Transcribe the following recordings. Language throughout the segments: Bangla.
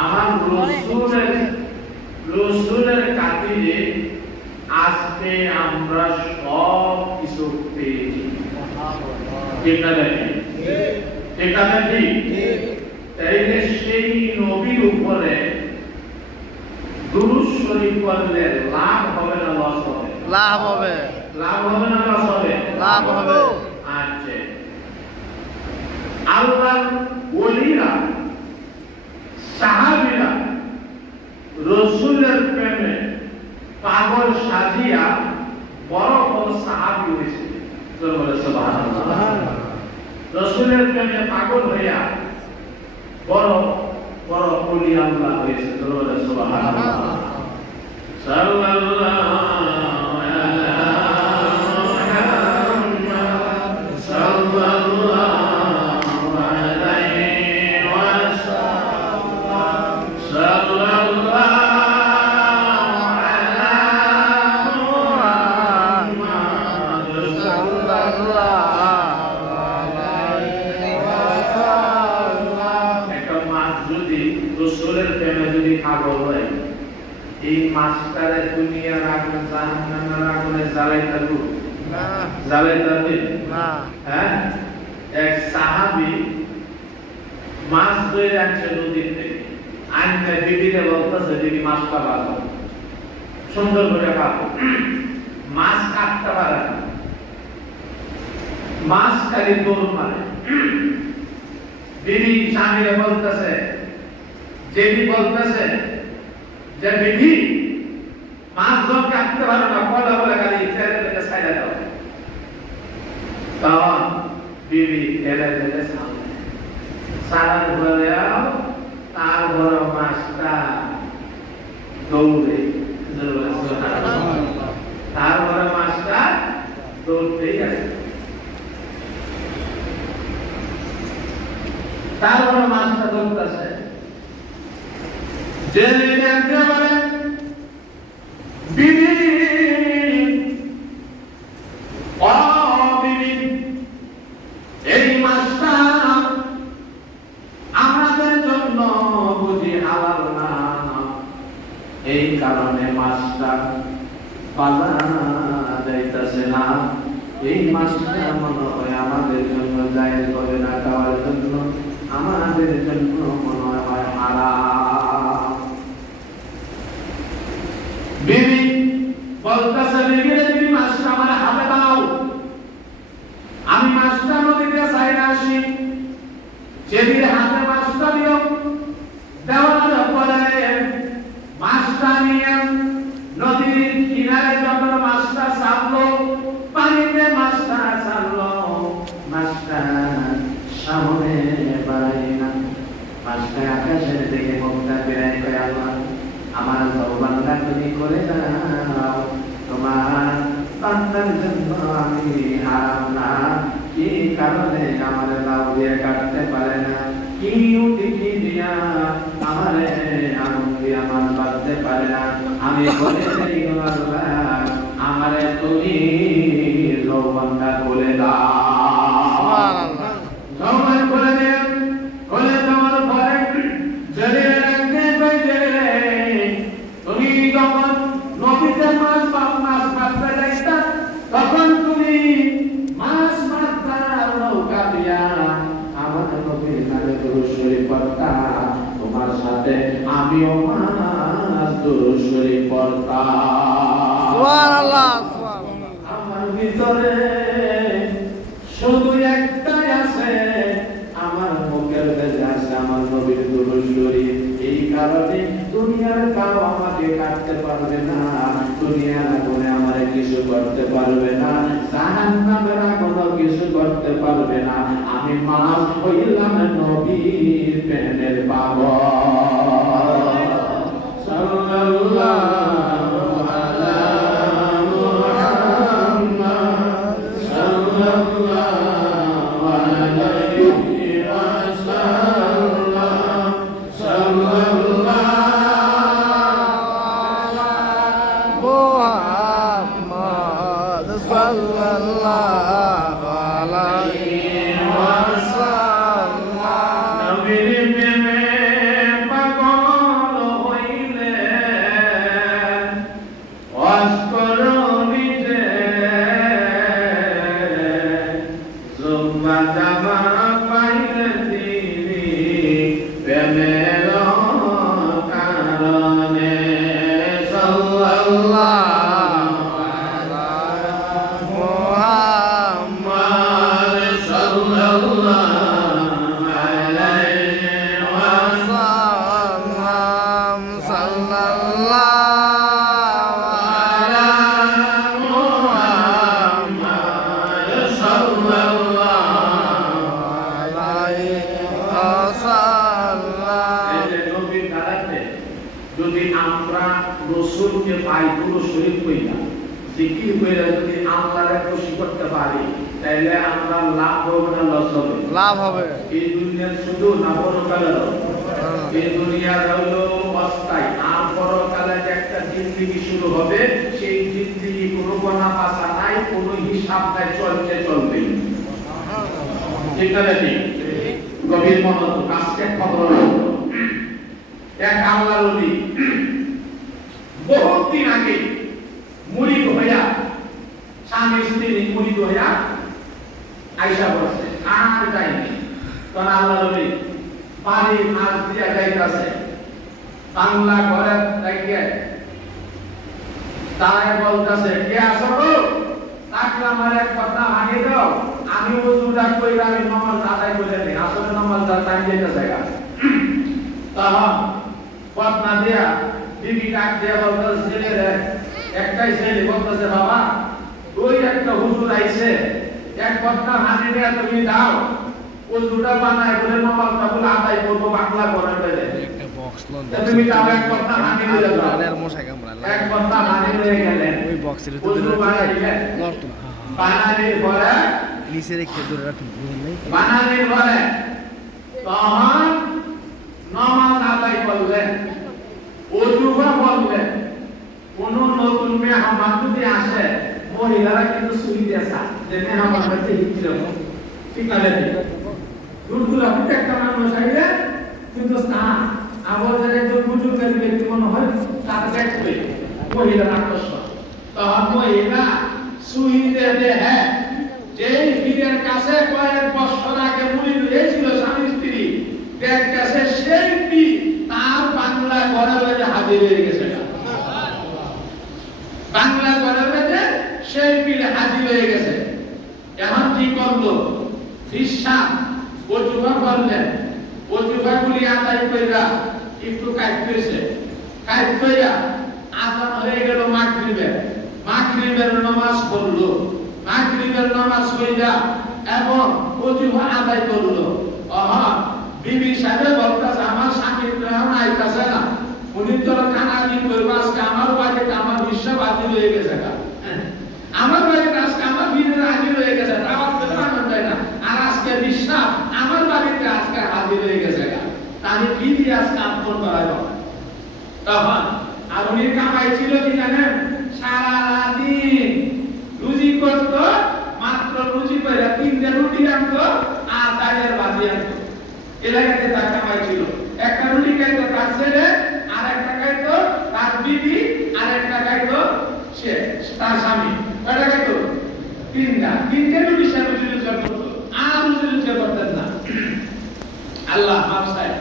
আমার রসুলের কাতিরে আজকে আমরা সব কিছু পেয়েছি। ঠিক না দেখি? ঠিক না দেখি? তাইলে সেই নবীর উপরে দুরূদ শরীফ পড়লে লাভ হবে না লস হবে? লাভ হবে। লাভ হবে না লস হবে? লাভ হবে। আচ্ছা, আল্লাহর ওলিরা সাহাবীরা রসুলের প্রেমে পাগল সাজিয়া বড় বড় সাহাবী হয়েছে। সুবহানাল্লাহ। রসুলের প্রেমে পাগল হইয়া বড় বড় ওলি আল্লাহ হয়েছে। সুবহানাল্লাহ। সাল্লাল্লাহু এই মাস্টারে দুনিয়ার আগুন জাহান্নামের আগুনে জ্বালাইতাবো না, জ্বালাইতাবে না। হ্যাঁ, এক সাহাবী মাছ ধরে আনছে নদীর থেকে, আনতে বিবিরে বলতেছে দিদি মাছটা ভালো সুন্দর করে খাবো। মাছ কাটতে পারে না, মাছ খালি দৌড় মারে। বিবি স্বামীরে বলতেছে, যেদি বলতেছে যে বিবি মাছ ধর কাটতে পারো না, কলা বলে খালি ছেড়ে দিলে ছাইড়া দাও। তখন বিবি ছেড়ে দিলে সামনে সারার ঘরে তার ঘরে মাছটা দৌড়ে, তার ঘরে মাছটা দৌড়তেই আছে। তার ঘরে মাছটা দৌড়তেছে, যে দেখতে পারে বিবি ও বিবি এই মাছটা আমাদের জন্য বুঝি হালাল না, এই কারণে মাছটা বাজার যাইতেছে না। এই মাছটা মনে হয় আমাদের জন্য জায়েজ হবে না খাওয়ার জন্য, আমাদের জন্য মনে হয় হারাম। বিবি বলতেছে, বিবি মাছটা আমার হাতে দাও, আমি মাছটা নদীতে চাইলে আসি। যেদিন হাতে মাছটা দিও, দেওয়ার পরে মাছটা নিয়ে নদীর কিনারে যখন মাছটা ছাড়লো, পানিতে মাছটা ছাড়লো, মাছটা সামনে বাড়াই না, মাছটা আকাশের দিকে মুখটা বেড়াই করে, আল্লাহ আমার বান্দা তুমি করে দাও, তোমার বান্দার জন্য আমি হারাম না। কি কারণে আমার লাউ দিয়ে কাটতে পারে না, কি উঠি দিয়া আমারে আগুন দিয়ে আমার বাঁধতে পারে না, আমি বলে দেই আল্লাহ আমারে তুমি বান্দা বলে দাও। সুবহানাল্লাহ। বলে দেন, বলে তোমার ঘরে জলে রাখতে পাইলে তুমি যখন নদীতে মাছ মারতে যাইতা, তখন তুমি মাছ মারতা নৌকা দিয়া আমার নবীর নামে দুরূদ শরীফ পড়তা, তোমার সাথে আমিও মাছ দুরূদ শরীফ পড়তাম। সুবহানাল্লাহ। আমার ভিতরে শুধু একটাই আছে, আমার মুখের ভেজা আছে আমার নবীর দুরূদ শরীফ। এই কারণে দুনিয়ার কাউ আমাকে কাটতে পারবে না, দুনিয়ার আগুনে আমারে কিছু করতে পারবে না, জাহান্নামের আগুনে কিছু করতে পারবে না। আমি মাছ হইলাম নবীর প্রেমের পাগল। সাল্লাল্লাহু আলা মুহাম্মদ সাল্লাল্লাহু আলাইহি ওয়াসাল্লাম। সাল্লাল্লাহু আলা মুহাম্মাদ সাল্লাল্লাহু আলাইহি ওয়াসাল্লাম। এই যে নবীর দ্বারাতে যদি আমরা রাসূলকে পাই পুরো শরীর কইরা জিকির কইরা যদি আল্লাহরে খুশি করতে পারি তাহলে আমরা লাভ হবে না লস হবে? লাভ হবে। এই দুনিয়া শুধু না পরকালের? এই দুনিয়া হলো অস্থায়ী, আর পরকালে যে একটা জিন্দেগি শুরু হবে, সেই জিন্দেগি কোনো গোনা পাশা নাই, কোনো হিসাব নাই, চলছে চলবেই। ঠিক না ঠিক? গভীর মনোযোগ। আজকে খবর হলো এক আল্লাহর ওলি বহুত দিন আগে মুরিদ হইয়া, স্বামী স্ত্রী মুরিদ হইয়া আইসা বসে, আর যায়নি। তখন আল্লাহর ওলি পানি মাছ দিয়া যাইতাছে, বাংলা ঘরে থেকে তারাই বলতেছে, কে আসো গো? তাকে আমার এক কথা আনি দাও, আমি ওযুটা কইরা আমি নামাজ আদায় করে নেই। আসলে নামাজ আদায় যাইতেছে গা। তখন পথনা দিয়া বিবি ডাক দিয়া বলতেছে, ছেলে একটাই ছেলে, বলতেছে বাবা ওই একটা হুজুর আইছে, এক কথা হানি দেয়া তুমি দাও, ওযুটা বানায় বলে নামাজটা বলে আদায় করবো, বাংলা করে দেবে। একটা বক্স লন, তুমি তাও এক কথা হানি দিয়ে দাও। এর মশাই কামড়া এক কথা হানি দিয়ে গেলেন, ওই বক্সের ওযু ভিতরে বানাইলেন, নড়তো না। বানানির পরে নিচে রেখে ধরে রাখুন, বুঝলেন নাই? বানানির পরে তখন নামাজ আদায় করলেন, ওযুবা বললেন। কোন নতুন মেহমান যদি আসে, মহিলারা কিন্তু সুবিধা চায় যে মেহমান হচ্ছে হিজড়া, ঠিক না ঠিক? দুর্গুলা একটা মানুষ আইলে কিন্তু স্থান আবার যে একজন বুজুর্গের ব্যক্তি মনে হয় তার দেখবে মহিলার আকর্ষণ। তখন মহিলা সুহিদে দেহে যে পীরের কাছে কয়েক বছর আগে মুড়ি হয়েছিল স্বামী স্ত্রী, দেখতেছে সেই পীর তার বাংলা ঘরে বেঁধে হাজির হয়ে গেছে। বাংলা ঘরে বেঁধে সেই পীর হাজির হয়ে গেছে। এখন কি করলো? ফিসাব ওযুবা করলেন, ওযুবা গুলি আদায় কইরা একটু কাটতেছে, কাট কইরা আযান হয়ে গেল মাগরিবের, মাগরিবের নামাজ পড়লো, মাগরিবের নামাজ পড়া এবং ওযুবা আদায় করলো। বিবি সাহেব বলতেছে, আমার স্বামী গ্রহণ আইতাছে না, উনি তো কানানি করবে, আজকে আমার বাড়িতে আমার হিসাব হাজির হয়ে গেছে, আমার বাড়িতে আজকে আমার বিয়ের হাজির হয়ে গেছে, দাওয়াত দিতে আনন্দ দেয় না, আর আজকে হিসাব আমার বাড়িতে আজকে হাজির হয়ে গেছে, তাহলে কি দিয়ে আজকে আপন করা যাবে? তখন আর উনি কামাই ছিল কি জানেন? সারাদিন রুজি করত, মাত্র রুজি করে 3টে রুটি আনতো আর ডালের ভাজি আনতো। এলাকাতে তার কামাই ছিল। একটা রুটি খাইতো তার ছেলে, আর একটা খাইতো তার বিবি, আর একটা খাইতো সে তার স্বামী। কয়টা খাইতো? 3টে রুটি সে রুজি রোজগার করতো, আর রুজি রোজগার করতেন না। আল্লাহ মাফ চায়।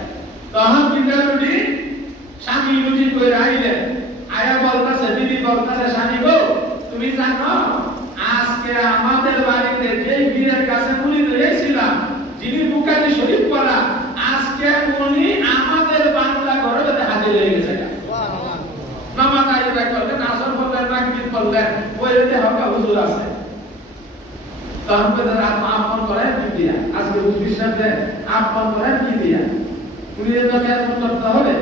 তখন 3টে রুটি স্বামী রুজি কইরা আইলেন, আয়া বলতেছে, বিবি বলতেছে, স্বামী গো তুমি জানো আজকে আমাদের বাড়িতে যে বীরের কাছে মুরিদ হয়েছিলাম, যিনি বুখারী শরীফ পড়া, আজকে উনি আমাদের বাংলা ঘরে হাজির হয়ে গেছে। নামাজ আদায় করলেন, আসর পড়লেন, মাগরিব পড়লেন, ওই রাতে হকা হুজুর আছে। তখন কইতে আপন করে কি দিয়া? আজকে হুজুর সাথে আপন করে কি দিয়া? উনি তো কাজ করতে হবে।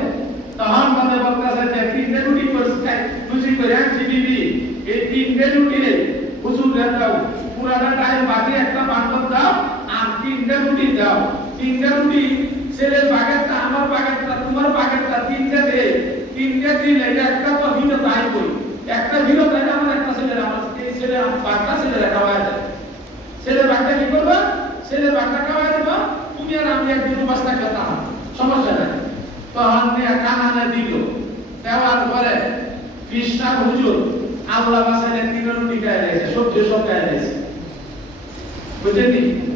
তখন মনে বলতেছে যে 3টে রুটি করছে, রুজি করে আনছি বিবি, এই 3টে রুটি হুজুর দাও, পুরাটা টাইম বাকি একটা বান্ডল দাও, আর 3টে রুটি দাও। 3টে রুটি ছেলের বাগেরটা, আমার বাগেরটা, তোমার বাগেরটা, 3টে দে। 3টে দিলে একটা তো ভিন্ন তাই কই, একটা ভিন্ন তাই আমার একটা ছেলের, আমার এই ছেলে বাগটা ছেলেরা খাওয়ায় দেয়। ছেলের বাগটা কি করবা? ছেলের বাগটা খাওয়ায় দেবা, তুমি আর আমি এক দুটো বাস্তা খেতাম, সমস্যা নাই। তখন নিয়ে কানানে দিল, দেওয়ার পরে কৃষ্ণা হুজুর আল্লাহ বাসায় 3 রুটি খাইয়া দিয়েছে, সবজি সব খাইয়া দিয়েছে, বুঝলেন?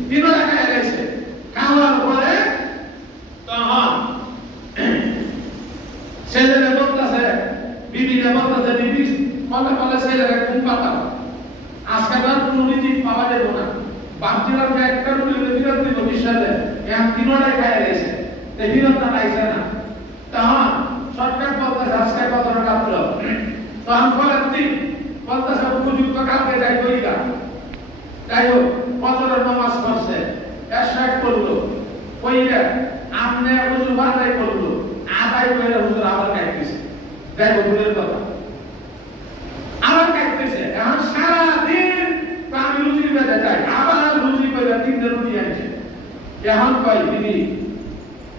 3টা খাইয়া দিয়েছে। খাওয়ার পরে তখন ছেলেরা বলতেছে, বিবিরা বলতেছে, বিবি মনে মনে ছেলেরা ঘুম পাতাম, আজকে আর কোনো রুটি পাওয়া যাবে না, বাচ্চারা একটা রুটি বিরত দিব বিশ্বাসে, এখন 3টাই খাইয়া দিয়েছে, বিরতটা পাইছে না। তখন সরকার বলতেছে, আজকে তখন পরের দিন বলতেছে উপযুক্ত কালকে যাই বইগা যাই হোক ফজরের নামাজ পড়ছে এরশাদ করলো কইরা আমনে ওযু বাদাই করলো আদায় করে হুজুর আবার কাটতেছে দেখো ভুলের কথা আবার কাটতেছে এখন সারা দিন আমি রুজি বেঁধে যাই আবার রুজি করে তিনটে রুটি আনছে এখন কই দিদি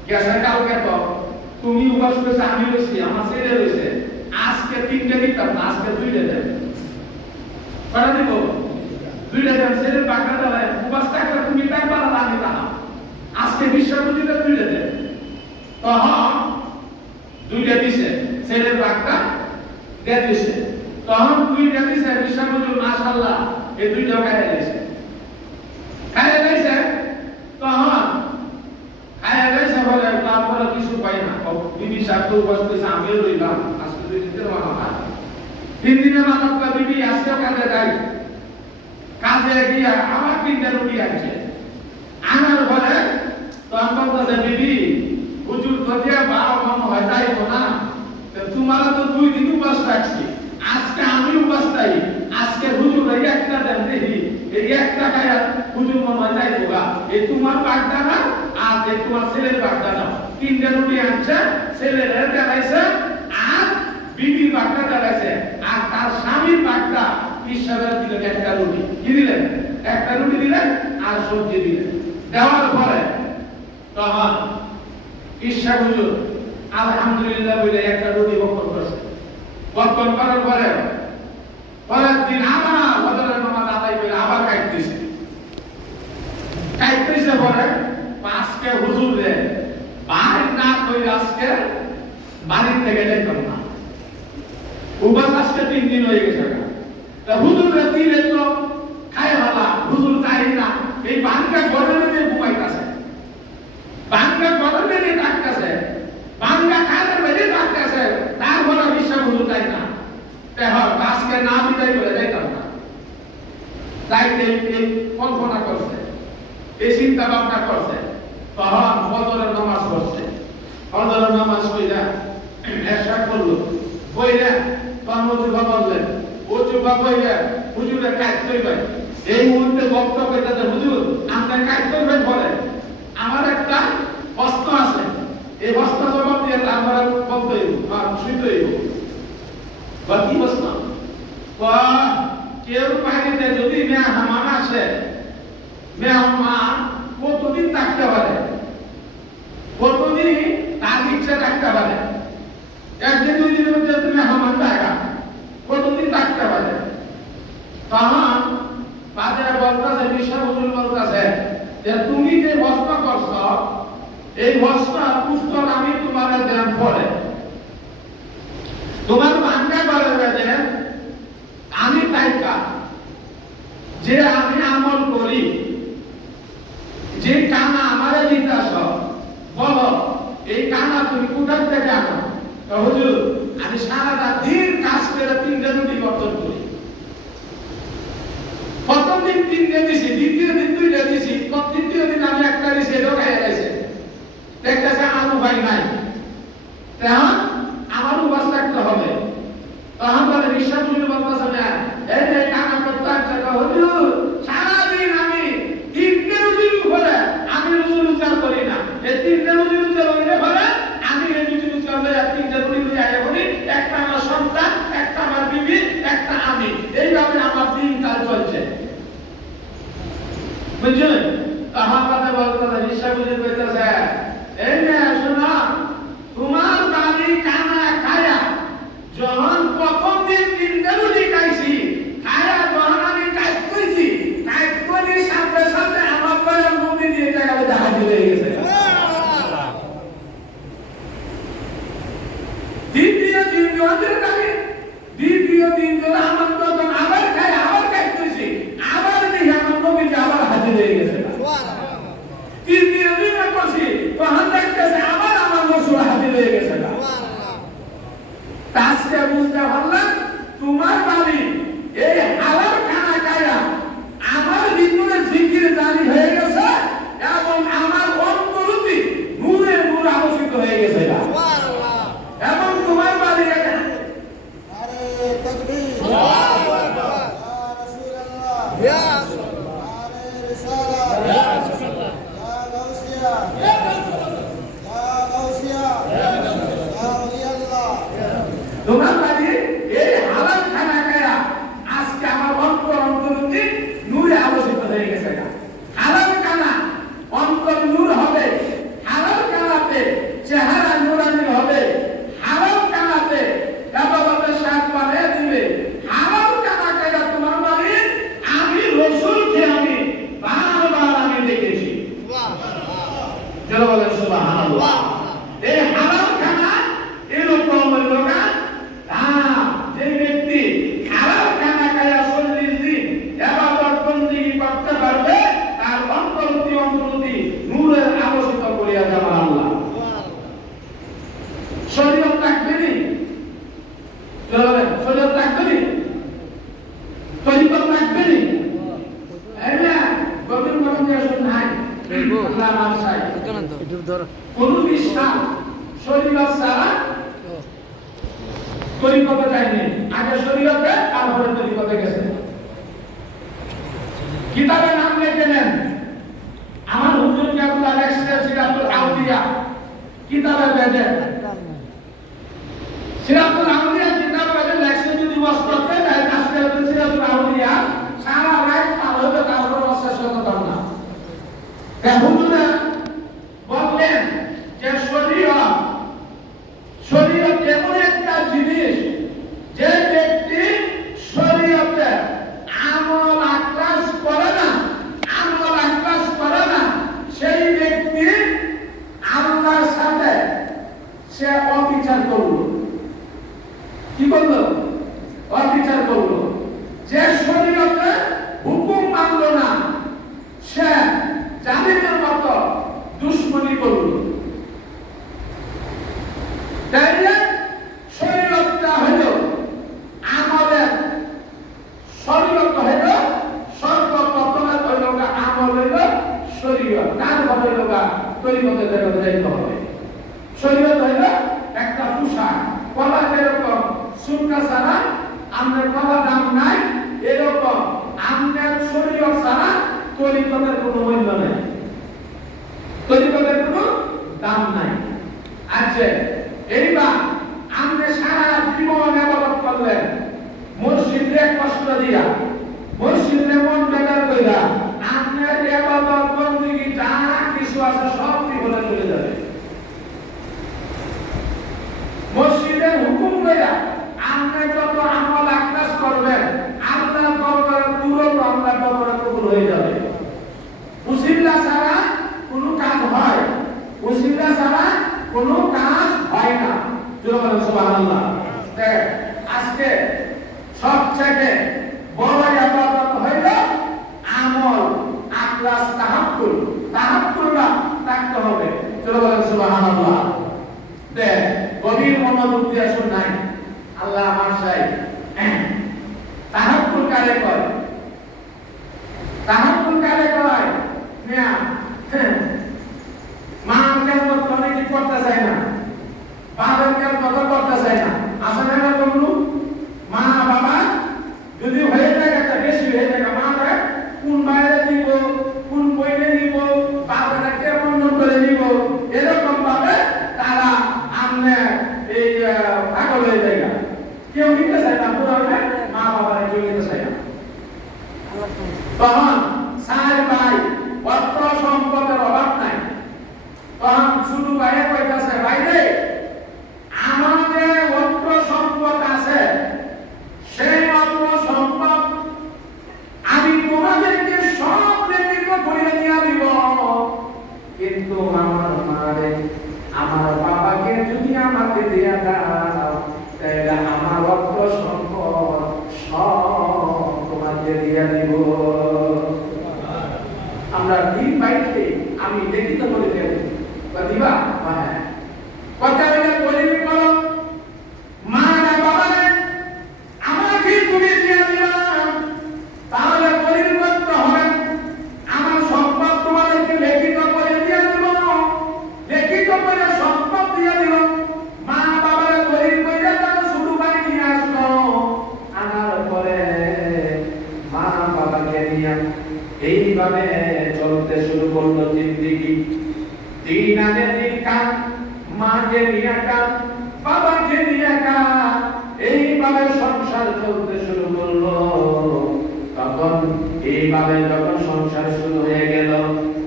গেছে কালকে তো তুমি উপাস করেছে আমি রয়েছি আমার ছেলে রয়েছে আজকে তিনটে দিতাম না আজকে দুইটা দেন কটা দিব দুইটা দেন ছেলে বাগড়া দেয় উপাস থাকলে তুমি থাকবা না আমি তা আজকে বিশ্বরুজিতে দুইটা দেন তখন দুইটা দিছে ছেলের বাগড়া দিয়ে দিছে তখন দুইটা দিছে বিশ্বরুজি মাশাআল্লাহ এই দুইটা খাইয়া দিছে তখন খাইয়া দিছে বলে তারপরে কিছু পাই না বিবি সাহেব তো উপাস করেছে আমিও রইলাম আজকে দুই দিনের মানা তিন দিনের মানা বিবি আজকে কাজে যাই কাজে গিয়া আমার তিনটা রুটি আনছে আনার পরে তখন বলতেছে বিবি হুজুর কথা বাবা মন হয় যাইবো না তোমার তো দুই দিন উপাস রাখছি আজকে আমি উপাস তাই আজকে হুজুর এই একটা দেন দেখি এই একটা খায়া হুজুর মন হয় যাইবো গা এই তোমার বাগদা না আর এই তোমার ছেলের বাগদা না তিনটা রুটি আনছে ছেলের দেখাইছে আর বিবি বাগদা দেখাইছে আর তার স্বামীর বাগদা ঈশ্বরের দিলেন একটা রুটি কি দিলেন একটা রুটি দিলেন আর সবজি দিলেন দেওয়ার পরে তখন ঈশ্বর হুজুর আলহামদুলিল্লাহ বলে একটা রুটি বক্ষণ করছে বক্ষণ করার পরে পরের দিন আবার বদলের নামাজ আদায় করে আবার কাটতেছে পরে আজকে হুজুর রে বাড়ি না কই আজকে বাড়ির থেকে যেতাম না উপাস আজকে 3 দিন হয়ে গেছে তা হুজুর রে দিলে তো খায় ভালা হুজুর চাই না এই বাঙ্কা ঘরের মধ্যে ঘুমাইতাছে বাঙ্কা ঘরের মধ্যে ডাকতেছে বাঙ্কা কাজের মধ্যে ডাকতেছে তারপরে বিশ্বাস হুজুর চাই না দেখো আজকে না বিদায় করে যাইতাম না তাই এই কল্পনা করছে এই চিন্তা ভাবনা করছে তখন ফজরের নামাজ পড়ছে ফজরের নামাজ পড়া এরশাদ করলো কইরা তখন ওজুবা বললেন ওজুবা কইরা হুজুরে কাজ কইবেন এই মুহূর্তে বক্তব্য কইতাছে হুজুর আমরা কাজ করবেন বলে আমার একটা বস্ত্র আছে এই বস্ত্র জবাব দিয়ে আমরা বলতে আর শুইতে হইব বাকি বস্ত্র কেউ পানিতে যদি মেহমান আসে মেহমান কতদিন থাকতে পারে কতদিন তার ইচ্ছা থাকতে পারে একদিন দুই দিনের মধ্যে তুমি মেহমান থাকা কতদিন থাকতে পারে তখন বাজারে বলতেছে বিশ্ব হুজুর বলতেছে যে তুমি যে বস্ত্র করছ এই বস্ত্র পুস্তক আমি তোমার দেন পরে তোমার বাঙ্গা করে দেন আমি তাইকা যে আমি আমল করি যে কানা আমারে দিতাছ বলো এই কানা তুমি কোথা থেকে আনো হুজুর আমি সারাটা দিন কাজ করে 3টা রুটি বর্তন করি প্রথম দিন 3টা দিছি দ্বিতীয় দিন 2টা দিছি তৃতীয় দিন আমি একটা দিছি এটাও খাইয়া গেছে দেখতেছে আলু ভাই নাই তখন আমার উপাস থাকতে হবে তখন বলে বিশ্বাস হুজুর বলতেছে না এই যে কানা করতে একটা হুজুর সারাদিন আমি 3টে রুটির উপরে আমি রুজুর উচ্চার করি না এই 3টে রুটির উচ্চার হইলে পরে আমি এই রুটির উচ্চার হয়ে 3টে রুটি দিয়ে আয়া করি একটা আমার সন্তান একটা আমার বিবি একটা আমি এইভাবে আমার দিন কাল চলছে বুঝছেন তখন কথা বলতে বিশ্বাস হুজুর কইতাছে এই না শোনা তোমার বাড়ি কানা খায়া যখন প্রথম দিন 3টে রুটি খাইছি খায়া যখন আমি কাজ কইছি কাজ করে সাথে সাথে আমার বলে মুভি দিয়ে জায়গা দেখা দিলে গেছে দ্বিতীয় দিন ধরে আমার তখন আবার খাই আবার কাজ কইছি আবার দেখি আমার নবীকে আবার হাজির হয়ে গেছে তৃতীয় দিনে করছি তখন দেখতেছে আবার আমার রসুল হাজির হয়ে গেছে আজকে বুঝতে পারলাম তোমার বাড়ি এই হালাল খানা খায়া আমার ভিতরে জিকির জারি হয়ে গেছে এবং আমার অন্তরতি নূরে নূর আলোকিত হয়ে গেছে এবং তোমার বাড়ি তোমার বাড়ি এই হালাল খানা খায়া আজকে আমার অন্তর অন্তরতি নূরে আলোকিত হয়ে গেছে না। হালাল খানা অন্তর নূর হবে, হালাল খানাতে চেহারা নূরানি হবে, হালাল খানাতে ইবাদতের স্বাদ বাড়িয়ে দিবে। হালাল খানা খায়া তোমার বাড়ি আমি রাসূলকে আমি বারবার আমি দেখেছি। যারা বলেন সুবহানাল্লাহ। এই হালাল খানা এরকম লোক যে ব্যক্তি হালাল খানা খায়া 40 দিন ইবাদত বন্দেগী করতে পারবে তার অন্তরতি নূরের আলোকিত করিয়া যাবে আল্লাহ। শরীয়ত থাকবে নি, শরীয়ত থাকবে নি, তরিকত থাকবে নি। গভীর গভীর নাই আল্লাহ নাম চাই কোন বিশ্বাস শরীয়ত ছাড়া তরিকতে যায়নি। আগে শরীয়তে তারপরে তরিকতে গেছে। কিতাবে নাম লিখে নেন। আমার হুজুর কেবলা লেখছে সিরাতুল আউলিয়া কিতাবে বেদে। সিরাতুল আউলিয়া কিতাবে বেদে লেখছে যদি ওয়াজ করতে তাই আজকে সিরাতুল আউলিয়া সারা রাত পার হবে তারপর ওয়াজ শেষ হতে পারে না। হুজুরে বললেন যে শরীয়ত এমন একটা জিনিস যে ব্যক্তি শরীয়তে আমল আক্রাস করে না সেই ব্যক্তি আল্লাহর সাথে সে অবিচার করলো। কি করলো? অবিচার করলো। যে শরীয়তে হুকুম মানলো না সে জালিমের মতো দুশ্মনী করলো। তাইলে শরীয়তটা হলো আমলের, শরীয়ত হলো সর্বপ্রথমে হলো আমল হলো শরীয়ত, তারপর হলো তরিকতে যাইতে হবে। শরীয়ত হলো একটা পোশাক, কলা যেরকম সুরকা ছাড়া আমাদের কলা দাম নাই, এরকম আমাদের শরীয়ত ছাড়া তরিকতের কোনো মূল্য নাই, তরিকতের কোনো দাম নাই। আচ্ছা এইবার আমরা সারা জীবন ইবাদত করলেন মসজিদে কষ্ট দিয়া, মসজিদে মন বেজার কইরা আপনার ইবাদত বন্দেগী যা কিছু আছে সব বিপদে চলে যাবে। মসজিদের হুকুম কইরা আপনি যত আমল আখলাস করবেন আল্লাহর দরবারে পুরো আল্লাহর দরবারে কবুল হয়ে যাবে। উসিলা ছাড়া কোনো কাজ হয়, উসিলা ছাড়া কোনো কাজ হয় না। সুবহানাল্লাহ। আজকে সবচেয়ে বড় ইবাদত হইল আমল আখলাস তাহাক্কুল থাকতে হবে। সুবহানাল্লাহ। গভীর মনোযোগ দিয়ে শুনাই আল্লাহ আমার চাই তাহাক্কুল কারে কয়? তাহাক্কুল কারে কয়? মিয়া মা কেন অনেকে করতে চায় না, বাবার কেন কথা করতে চায় না, আসলে না বললু মা বাবা যদি হয়ে যায় একটা বেশি হয়ে যায় মা কোন বাইরে দিব, কোন বইনে দিব, বাবাটা কেমন করে দিব, এরকম ভাবে তারা আমনে এই পাগল হয়ে যায়। কেউ নিতে চায় না, পুরো মা বাবার কেউ নিতে চায় না। তখন সার ভাই অর্থ সম্পদের অভাব নাই, তখন শুধু বাইরে কইতাছে বাইরে আমাদের অর্থ সম্পদ আছে, সেই অর্থ সম্পদ আমি তোমাদেরকে সব রেখিত করিয়ে নিয়ে দিব, কিন্তু আমার মারে আমার বাবাকে যদি আমাকে দেয়া দাও তাহলে আমার অর্থ সম্পদ সব তোমাকে দিয়ে দিব। আমরা দিন বাইকে আমি লিখিত করে দেব দিবা হ্যাঁ কথা হলে বলিবি করো মা না বাবা আমাকে তুমি দিয়ে দিবা, তাহলে পরিবর্তন হবে। আমার সম্পদ তোমাদেরকে লিখিত করে দিয়ে দিব, লিখিত করে সম্পদ দিয়ে দিব। মা বাবার গরিব কইরা তারা শুরু বাড়ি নিয়ে আসলো, আনার পরে মা বাবাকে নিয়ে এইভাবে চলতে শুরু করলো জিন্দেগি। সংসার চলতে শুরু করলো। তখন এইভাবে যখন সংসার শুরু হয়ে গেল,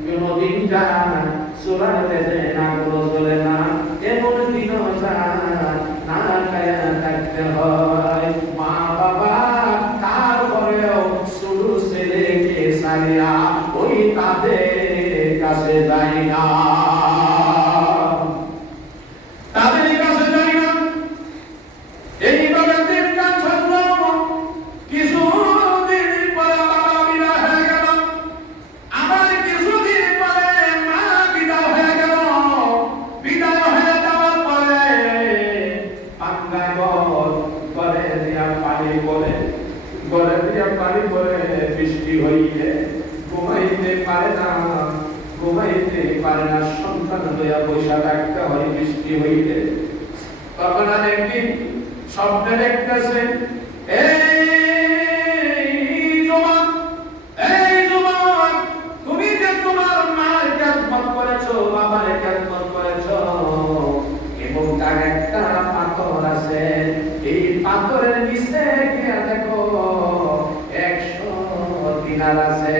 কোনদিন যান চোরার দেশে না কোনো চলে না, এমন দিনও যান না খায়া থাকতে হয়। মা বাবা তারপরেও শুরু ছেলেকে সারিয়া ওই তাদের কাছে যাই না, তাদের কাছে যাই না। এইভাবে দিন কাটল। কিছুদিন পরে বাবা বিদায় হয়ে গেল, আবার কিছুদিন পরে মা বিদায় হয়ে গেল। বিদায় হয়ে যাওয়ার পরে পাঙ্গা ঘরে দিয়া পানি পড়ে, ঘরে দিয়া পানি পড়ে, বৃষ্টি হইলে ঘুমাইতে পারে না, ঘুমাইতে পারে না। সন্তান লইয়া বৈশা রাখতে হয় বৃষ্টি হইলে। তখন আর একদিন স্বপ্নে দেখতেছে, এই যুবক, তুমি যে তোমার মার খেদমত করেছো, বাবার খেদমত করেছো, এবং তার একটা পাথর আছে, এই পাথরের নিচে গিয়ে দেখো 100 দিনার আছে,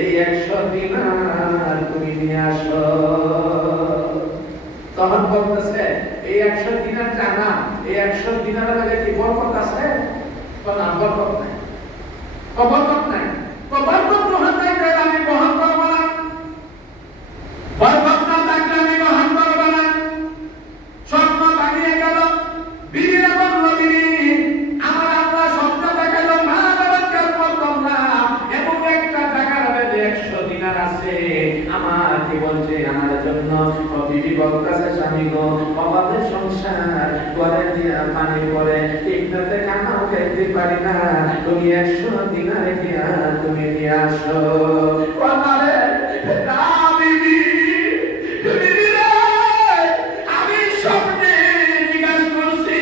এই 100 দিনার তুমি নিয়ে আসো। তখন বলতেছে, এই 100 দিনার জানা, এই 100 দিনারের মধ্যে কি বরকত আছে? না, বরকত নাই। বরকত নাই। বরকত গ্রহণ করতে আমি গ্রহণ করব না, বরকত না থাকলে আমি গ্রহণ করব না। স্বপ্ন বানিয়ে গেল, বিবিরা বলল, বিবি আমার আল্লাহ স্বপ্ন দেখালো, মা বাবার খেদমত করলাম এবং একটা টাকার মধ্যে 100 দিনার আছে। আমার কি বলছে আমার জন্য? বিবি বলতেছে, স্বামী গো, আমাদের সংসার ঘরে দিয়া পানি পড়ে, ঠিকমতো খানাও খেতে পারি না, তুমি 100 দিনার দিয়া তুমি নিয়ে আসো। বলে, না বিবি, বিবি রে, আমি স্বপ্নে জিজ্ঞাসা করছি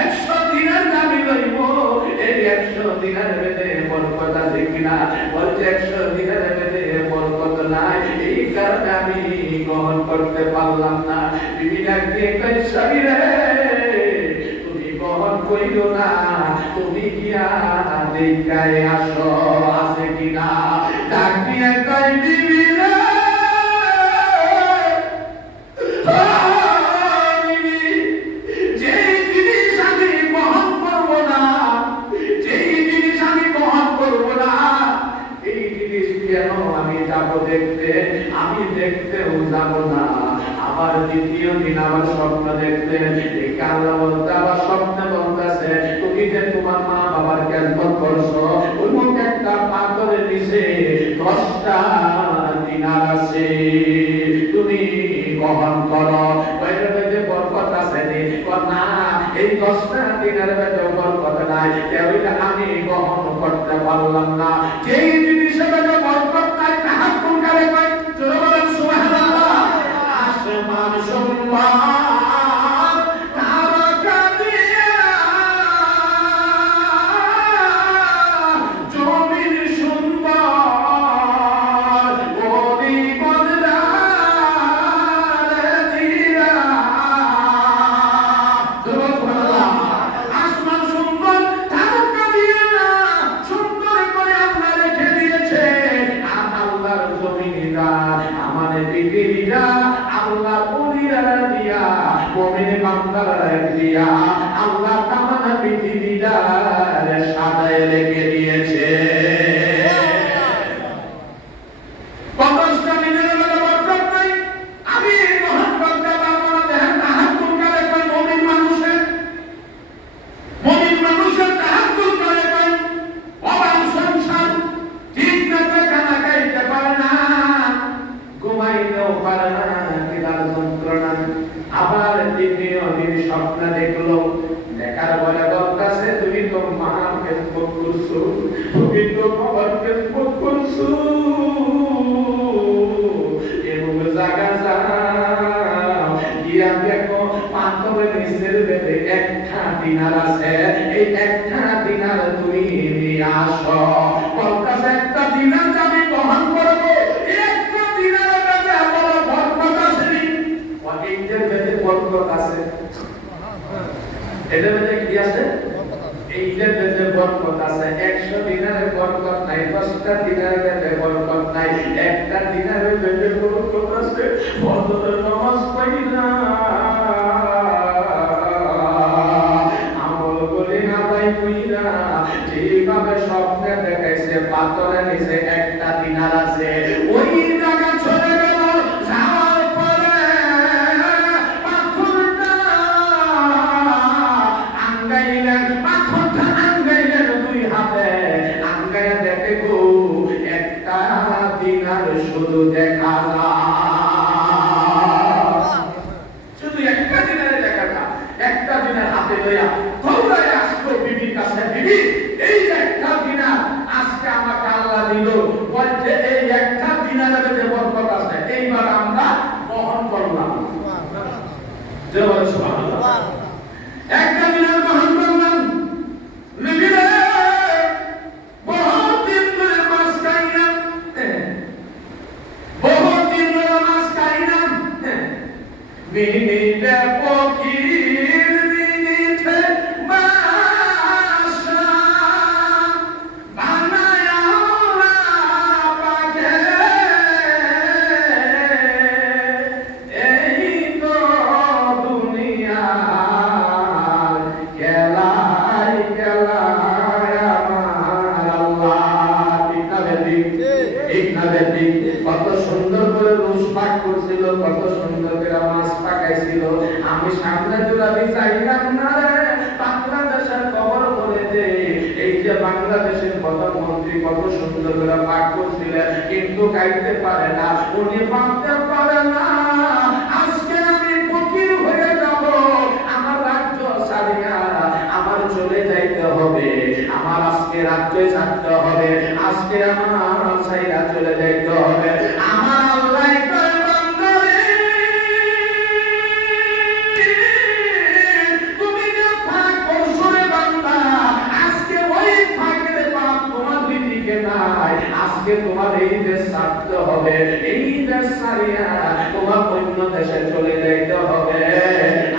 100 দিনার দাবি লইব, এই 100 দিনার মধ্যে বরকত আছে কিনা? বলছে 100 দিনার মধ্যে বরকত নাই, এই কারণে আমি গ্রহণ করতে পারলাম না। বিবি ডাকতে কই, স্বামী রে, তুমি গ্রহণ কইরো না, তুমি গিয়া দেখায় আসো আছে কিনা। ডাক দিয়ে কই, বিবি রে, বিবি, যেই জিনিস আমি গ্রহণ করবো না, যেই জিনিস আমি গ্রহণ করবো না, এই জিনিস কেন আমি যাবো দেখতে? আমি দেখতেও যাবো না। আবার দ্বিতীয় দিন আবার স্বপ্ন দেখতে, আল্লাহ বলতে আবার স্বপ্নে বলতেছে, তুমি যে তোমার মা বাবার খেদমত করছো, ওই একটা পাথরের নিচে 10টা দিনার আছে, তুমি গ্রহণ করো, ওইটার মধ্যে বরকত আছে না? এই 10টা দিনার মধ্যে বরকত নাই, ওইটা আমি গ্রহণ করতে পারলাম না। যেই জিনিসের মধ্যে বরকত নাই, তাহার কোন কারে কয়? জোরে বলেন সুবহানাল্লাহ। আসমান সুন্দর তারকা দিয়া, জমিন সুন্দর ওরি বদলারে দিয়া। আসমান সুন্দর তারকা দিয়া সুন্দর করে আল্লাহ রেখে দিয়েছে, আর আল্লাহর জমিনটা আমাদের পৃথিবীটা আল্লাহ বলিরা দিয়া, মুমিন বান্দারা দিয়া আল্লাহ তাআলা পৃথিবীটা সাজায় রেখে দিয়েছে। কতটা দিনের বেলা বরকত নাই, আমি গ্রহণ করতে পারবো না। দেখেন তাহাজ্জুদ করে কই মুমিন মানুষের তাহাজ্জুদ করে কই অভাব সংসার, ঠিক মতো খানা খাইতে পারে না, ঘুমাইতেও পারে না, বিরাট যন্ত্রণা। আবার দ্বিতীয় দিন স্বপ্ন দেখলো, দেখার পরে বলতেছে, তুমি তো মা খেদমত করছো, তুমি তো বাবার খেদমত করছো, এবং জায়গা যাও গিয়া দেখো পাথরের নিচের বেদে 1টা দিনার আছে, এই 1টা দিনার তুমি নিয়ে আসো। বলতেছে, 1টা দিনার আমি গ্রহণ করবো, 1টা দিনার বেদে বড় বরকত আছে নি? অনেকদের বেদে বরকত আছে, এদের বেদে কি আছে? এই যে দেশে বরকত আছে 100 দিনারে বরকত নাই, 10টা দিনারে দেশে বরকত নাই, একটা দিনারে দেশে বরকত আছে। ফজরের নামাজ পড়িনা আমল করে না ভাই কইরা যেভাবে স্বপ্নে দেখাইছে পাথরে নিচে একটা দিনার আছে, ওই জায়গা চলে গেল। যাওয়ার পরে পাথরটা আঙ্গাইলেন, পাথরটা আঙ্গাইলেন দুই হাতে, আঙ্গাইয়া দেখে গো একটা দিনার শুধু দেখা যায়, শুধু একটা দিনারে দেখা যায়। একটা দিনার হাতে লইয়া দৌড়ায় আসলো বিবির কাছে, বিবি এই যে একটা দিনার আজকে আমাকে আল্লাহ দিল, বলছে এই একটা দিনারের যে বরকত আছে এইবার আমরা বহন করলাম। যে বলে সুবহানাল্লাহ, একটা দিনার বহন করলাম। বিবিরে বহুত দিন ধরে মাছ খাই না, বহুত দিন ধরে মাছ খাই না, মিনিটে পকির মিনিটে বাসা বানায়া পাকে, এই তো দুনিয়ার খেলায় খেলায় আমার আল্লাহ। ঠিক না বেঠিক? ঠিক না বেঠিক? কত সুন্দর করে রোজ পাক করছিল, কত সুন্দর করে মাছ পাকাইছিল। আমি সামনে দৌড়াতে চাইলাম না রে, বাংলাদেশের খবর বলে দে এই যে বাংলাদেশের প্রধানমন্ত্রী কত সুন্দর করে পাক করছিলেন, কিন্তু গাইতে পারে না, উনি পাকতে পারে না। আজকে আমি ফকির হয়ে যাব, আমার রাজ্য ছাড়িয়া আমার চলে যাইতে হবে, আমার আজকে রাজ্যে থাকতে হবে, আজকে আমার ছাইরা চলে যাইতে হবে। আমার আল্লাহ কয় বান্দা রে, তুমি যে পাক করছো রে বান্দা, আজকে ওই পাকের পাপ তোমার দিকে নাই, আজকে তোমার এই দেশ ছাড়তে হবে, এই দেশ ছাড়িয়া তোমার অন্য দেশে চলে যাইতে হবে।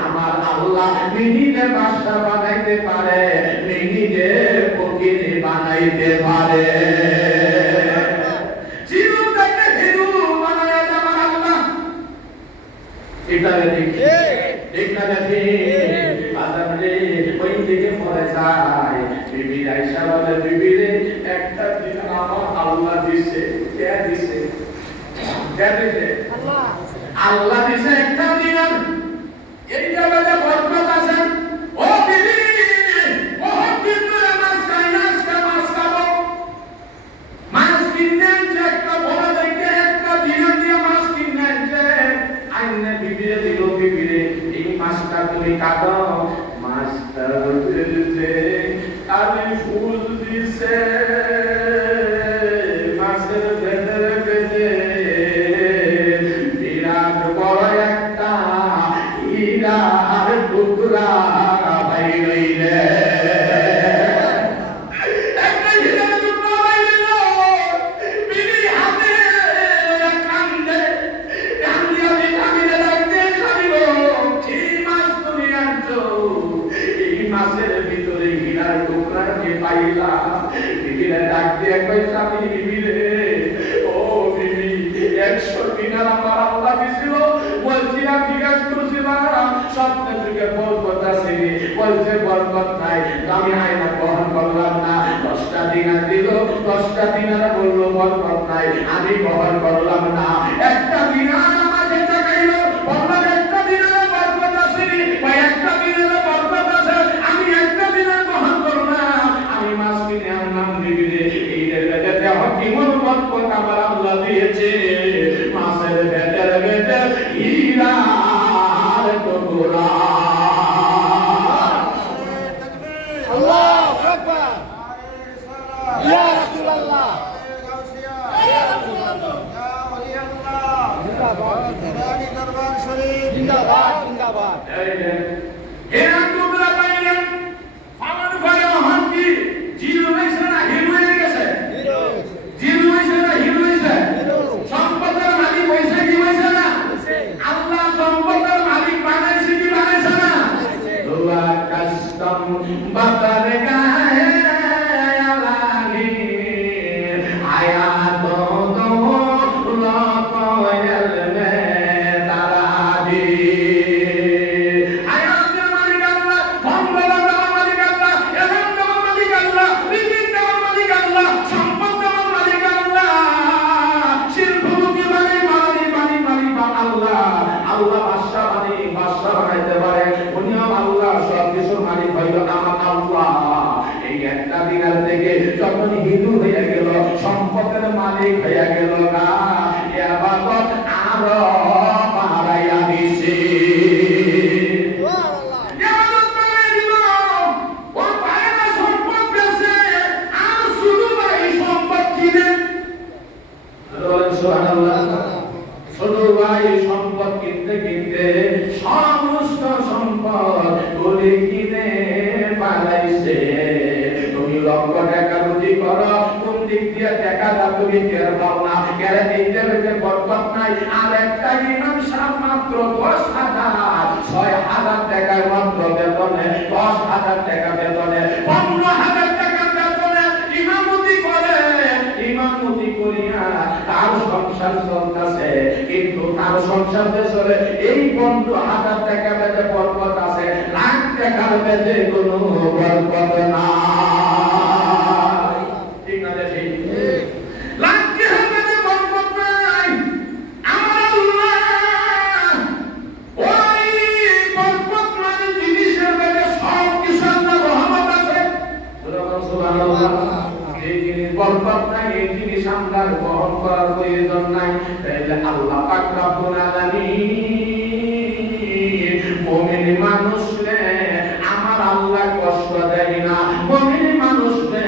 আমার আল্লাহ মিনিটে বাদশা বানাইতে পারে, মিনিটে ফকির বানাইতে পারে। জীবনটাকে হিরো বানায় আমার আল্লাহ। এটা ঠিক ঠিক না ঠিক? আদমরে ওই দিকে পড়ে যায়, বিবি আয়েশা বলে বিবিরে একটা দিন আমার আল্লাহ দিছে। কে দিছে? কে দিছে? আল্লাহ। আল্লাহ দিছে একটা দিন। এই জায়গায় বরকত আছে। ও বিবি বহুত দিন ধরে মাছ খাই না, আজকে মাছ খাবো। মাছ কিনেন যে একটা বড় দেখে একটা দিন দিয়ে মাছ কিনেন যে আইনে বিবিরে দিল, বিবিরে এই মাছটা তুমি কাটো। মাছটা যে আমি ফুল দিছে মাছের ভেতরে ভেতরে বিরাট বড় একটা হীরার টুকরা ভাই রইলে। একটা হীরার টুকরা ভাই রইল, বিবি হাতে কান্দে, কান্দিয়া বিকামিলে ডাকতে সারিব, এই মাছ তুমি আনছো, এই মাছের ভিতরে হীরার টুকরা যে পাইলা। বিবিরে ডাক দিয়ে কই স্বামী, বিবিরে ও বিবি 100 দিনার আমার আল্লাহ দিছিল, বলছিলাম জিজ্ঞাসা করছিলাম স্বপ্নে যুগে বরকত আছে, বলছে বরকত নাই, আমি আয়না গ্রহণ করলাম না। 10টা দিনার দিল, 10টা দিনার বললো বরকত নাই, আমি গ্রহণ করলাম না। একটা দিনার আমাকে টাকাইলো, বললাম একটা দিনের বরকত আছে, ভাই একটা দিনের বরকত আছে, আমি একটা দিনের গ্রহণ করলাম। আমি মাছ কিনে আনলাম বিবিরে, এই দেশে দেখো কেমন বরকত আমার আল্লাহ দিয়েছে। মাছের ভেতরে ভেতরে হীরার টুকরা। আল্লাহু আকবার। ইয়া রাসূলুল্লাহ, ইয়া রাসূলুল্লাহ, ইয়া ওলি আল্লাহ, জিন্দাবাদ, ইরানি দরবার শরীফ জিন্দাবাদ, জিন্দাবাদ। এই যে হীরার টুকরা পাইলেন, আমার ভাই হন কি জিল হইছে না হিরো হয়ে গেছে? জিল হইছে না হিরো হইছে? সম্পদের মালিক হইছে কি হইছে না? আল্লাহ সম্পদের মালিক বানাইছে কি বানাইছে না? দোয়া কাস্টম বাতারে গা হিন্দু হয়ে গেল, সম্পদের মালিক হয়ে গেল না, এবার আরো বাড়াইয়া দিছে। ছোট ভাই সম্পদ কিনতে কিনতে সমস্ত সম্পদ বলে কিনে পালাইছে। তুমি লক্ষ টাকা রুজি করো, কোন দিক দিয়ে টাকাটা তুমি টের পাও না, কেন এইটার যে বরকত নাই। আর একটা ইমাম সাহেব মাত্র 10,000 6,000 টাকার মাত্র বেতনে, 10,000 টাকা বেতনে, 15,000 টাকা বেতনে ইমামতি করে। ইমামতি করিয়া তার সংসার চলতেছে, কিন্তু তার সংসার যে চলে এই 15,000 টাকা বেতনে বরকত আছে, লাখ টাকার বেতনে কোনো বরকত না। ঠিক না? ঠিক। লাখ টাকার বেতনে বরকত নাই। আমার আল্লাহ ওই বরকত মানে জিনিসের বেতনে সব কিছু আল্লাহ রহমত আছে। সুবহানাল্লাহ। এই জিনিস বরকত নাই, এই জিনিস আমরা গ্রহণ করার প্রয়োজন নাই। তাইলে আল্লাহ পাক রব্বুল আলামিন মুমিন মানুষকে আমার আল্লাহ কষ্ট দেয় না। মুমিন মানুষকে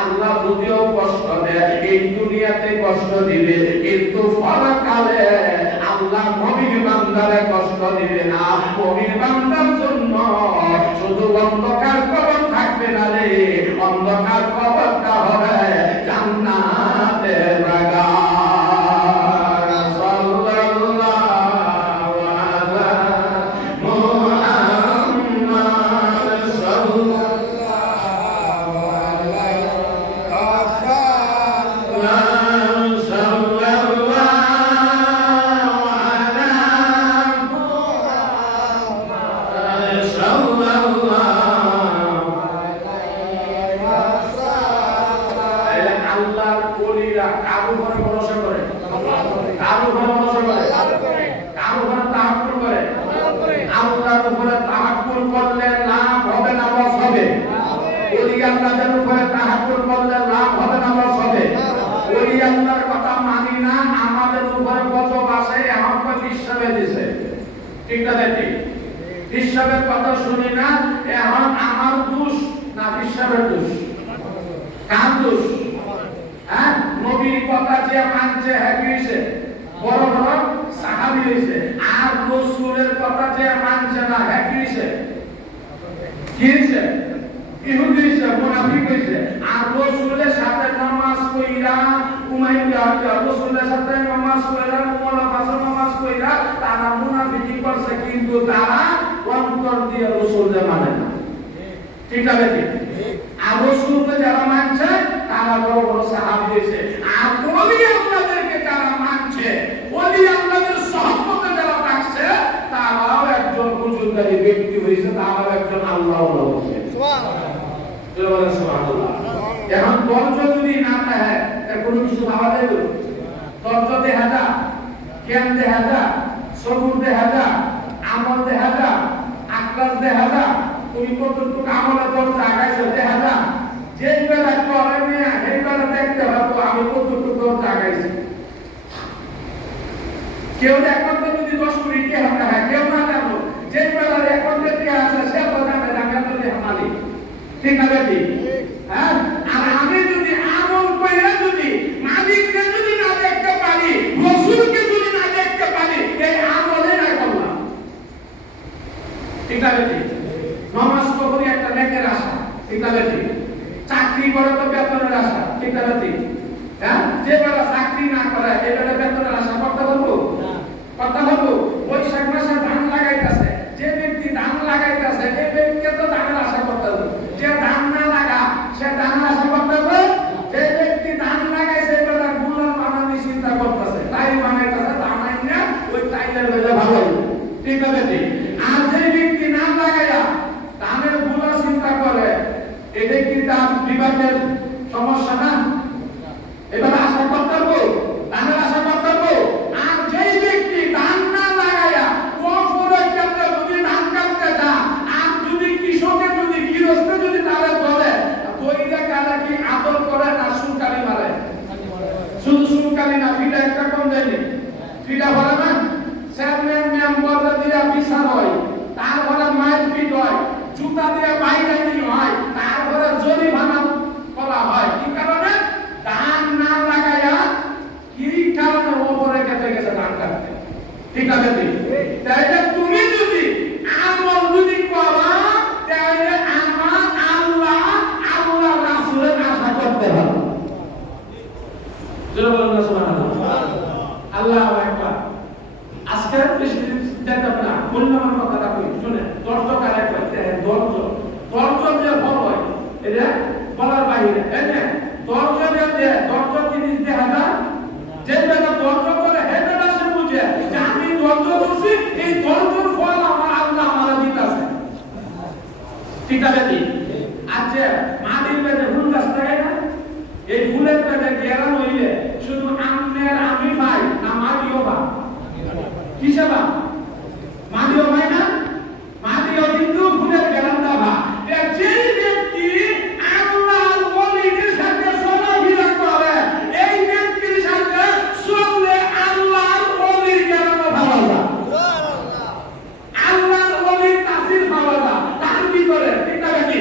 আল্লাহ যদিও কষ্ট দেয়, এই দুনিয়াতে কষ্ট দিবে, কিন্তু পরকালে আল্লাহ মুমিন বান্দারে কষ্ট দিবে না। মুমিন বান্দার জন্য শুধু অন্ধকার কবর থাকবে না রে, অন্ধকার কবরটা হবে জান্নাতের বাগান। সাল্লাল্লাহু আলা মুহাম্মাদ সাল্লাল্লাহু আলাইহি ওয়াসাল্লাম। সাল্লাল্লাহু আলা মুহাম্মাদ সাল্লাল্লাহু আল্লাহর ওলিরা কারো উপরে ভরসা করে, কারো উপরে ভরসা করে, কারো উপরে তাওয়াক্কুল করে। আল্লাহর উপরে তাওয়াক্কুল করলে লাভ হবে না লস হবে? ওলি আল্লাহর উপরে তাওয়াক্কুল করলে লাভ হবে না লস হবে? ওলি আল্লাহর কথা মানি না, আমাদের উপরে গজব আসে, আমাকে বিশ্বাসে দিছে। ঠিক না? ঠিক। বিশ্বাসের কথা শুনি না, এখন আমার দোষ না বিশ্বাসের দোষ? কার দোষ? হ্যাঁ, নবীর কথা যে মানছে হ্যাঁ হইছে, বড় বড় সাহাবী হইছে। আর রাসূলের কথা যে মানছে না হ্যাঁ হইছে, কি হইছে? ইহুদি হইছে, মুনাফিক হইছে। আর রাসূলের সাথে নামাজ পড়িরা, উমাইয়া রাসূলের সাথে নামাজ পড়িরা, উমরা পাশে নামাজ পড়িরা, তারা মুনাফিকি করছে, কিন্তু তারা অন্তর দিয়ে রাসূলকে মানে না। ঠিক আছে? ঠিক। আর রাসূলকে যারা মানছে তারা বড় বড় সাহাবী হইছে। আর ওলি আল্লাহদেরকে যারা মানছে, ওলি আল্লাহদের সহবতে যারা থাকছে, তারাও একজন হুজুরদারি ব্যক্তি হইছে, তারাও একজন আল্লাহওয়ালা হইছে। সুবহানাল্লাহ। সুবহানাল্লাহ। এখন দরজা যদি না থাকে তাহলে কোনো কিছু ভাবা যায় না। দরজা দেখা যায়, জ্ঞান দেখা যায়, সবুর দেখা যায়, আমল দেখা যায়, আকলাস দেখা যায়, তুমি কতটুকু আমলের দরজা আগাইছো দেখা যায়। যেই বেলা করে নিয়ে সেই বেলা দেখতে পারবো আমি কতটুকু দরজা আগাইছি। কেউ এখন তো যদি 10 কোটি টাকা টাকা কেউ না জানো, যেই বেলা অ্যাকাউন্টে টাকা আছে সে তো জানে টাকা তো মালিক। ঠিক না? ঠিক। হ্যাঁ, আর আমি যদি আমল কইরা যদি মালিককে যদি না দেখতে পারি, রাসূলকে যদি না দেখতে পারি, এই আমলে না করলাম। ঠিক না? ঠিক। নামাজ পড়ি একটা নেকের আশা। ঠিক না? ঠিক। চাকরি করে তো বেতনের আশা। ঠিক না? ঠিক। হ্যাঁ, যে বেলা চাকরি না করে এই বেলা বেতনের আশা করতে পারবো? কথা বলবো। বৈশাখ মাসে ধান লাগাইতেছে, যে ব্যক্তি ধান লাগাইতেছে এই ব্যক্তিকে তো ধানের আশা করতে হবে। যে ধান না লাগা সে ধানের আশা করতে হবে। যে ব্যক্তি ধান লাগাইছে বেলা গুলাম বানানি চিন্তা করতেছে, তাই বানাইতেছে, ধান আইনা ওই তাইলের বেলা ভালো। ঠিক আছে? ঠিক। আর যে ব্যক্তি ধান লাগাইয়া ধানের গুলা চিন্তা করে, এটা কি তার বিভাগের সমস্যা না? এবার আশা করতে হবে, ধানের আশা করতে হবে। আর যেই ব্যক্তি ধান না লাগাইয়া ওপরের ক্ষেত্রে যদি ধান কাটতে যা, আর যদি কৃষকের যদি গৃহস্থ যদি তারা বলে তৈরি কালে কি আদর করে না জানি না ফিটা একটা কম দেয়নি ফিটা বলে না চেয়ারম্যান মেম্বাররা দিয়ে বিচার হয় তারপরে মাইল ফিট হয় জুতা দিয়ে বাইরে হয় তারপরে জরিমানা করা হয় কি কারণে ধান না লাগাইয়া কি কারণে ওপরে কেটে গেছে ধান কাটতে ঠিক আছে তাইলে তুমি যদি আমল যদি করো তাহলে আমার আল্লাহ আল্লাহ রাসূলের আশা করতে হবে জোরে বলুন সুবহানাল্লাহ আল্লাহু আকবার আজকে বেশি চিন্তা না মূল্যবান কথাটা কই শুনে দর্জ কারে করতে দর্জ যে ফল হয় এটা বলার বাইরে এনে দর্জ যে দর্জ জিনিস দেখা না যে জায়গা দর্জ করে হেটা সে বুঝে যে আমি দর্জ করছি এই দর্জের ফল আমার আল্লাহ আমারে দিতেছে ঠিক আছে আচ্ছা মাটির পেটে ফুল গাছ থাকে না এই ফুলের পেটে গেরান হইলে শুধু আমনের আমি ভাই না মাটিও ভাই কিসে বা মাটিও ভাই না মাটিও কিন্তু ফুলের গেরান দাবা যেই ব্যক্তি আল্লাহর ওলিদের সাথে চলাফেরা করে এই ব্যক্তির সাথে চললে আল্লাহর ওলির গেরান পাওয়া যায় আল্লাহর ওলির তাসির পাওয়া যায় তার ভিতরে ঠিক না কি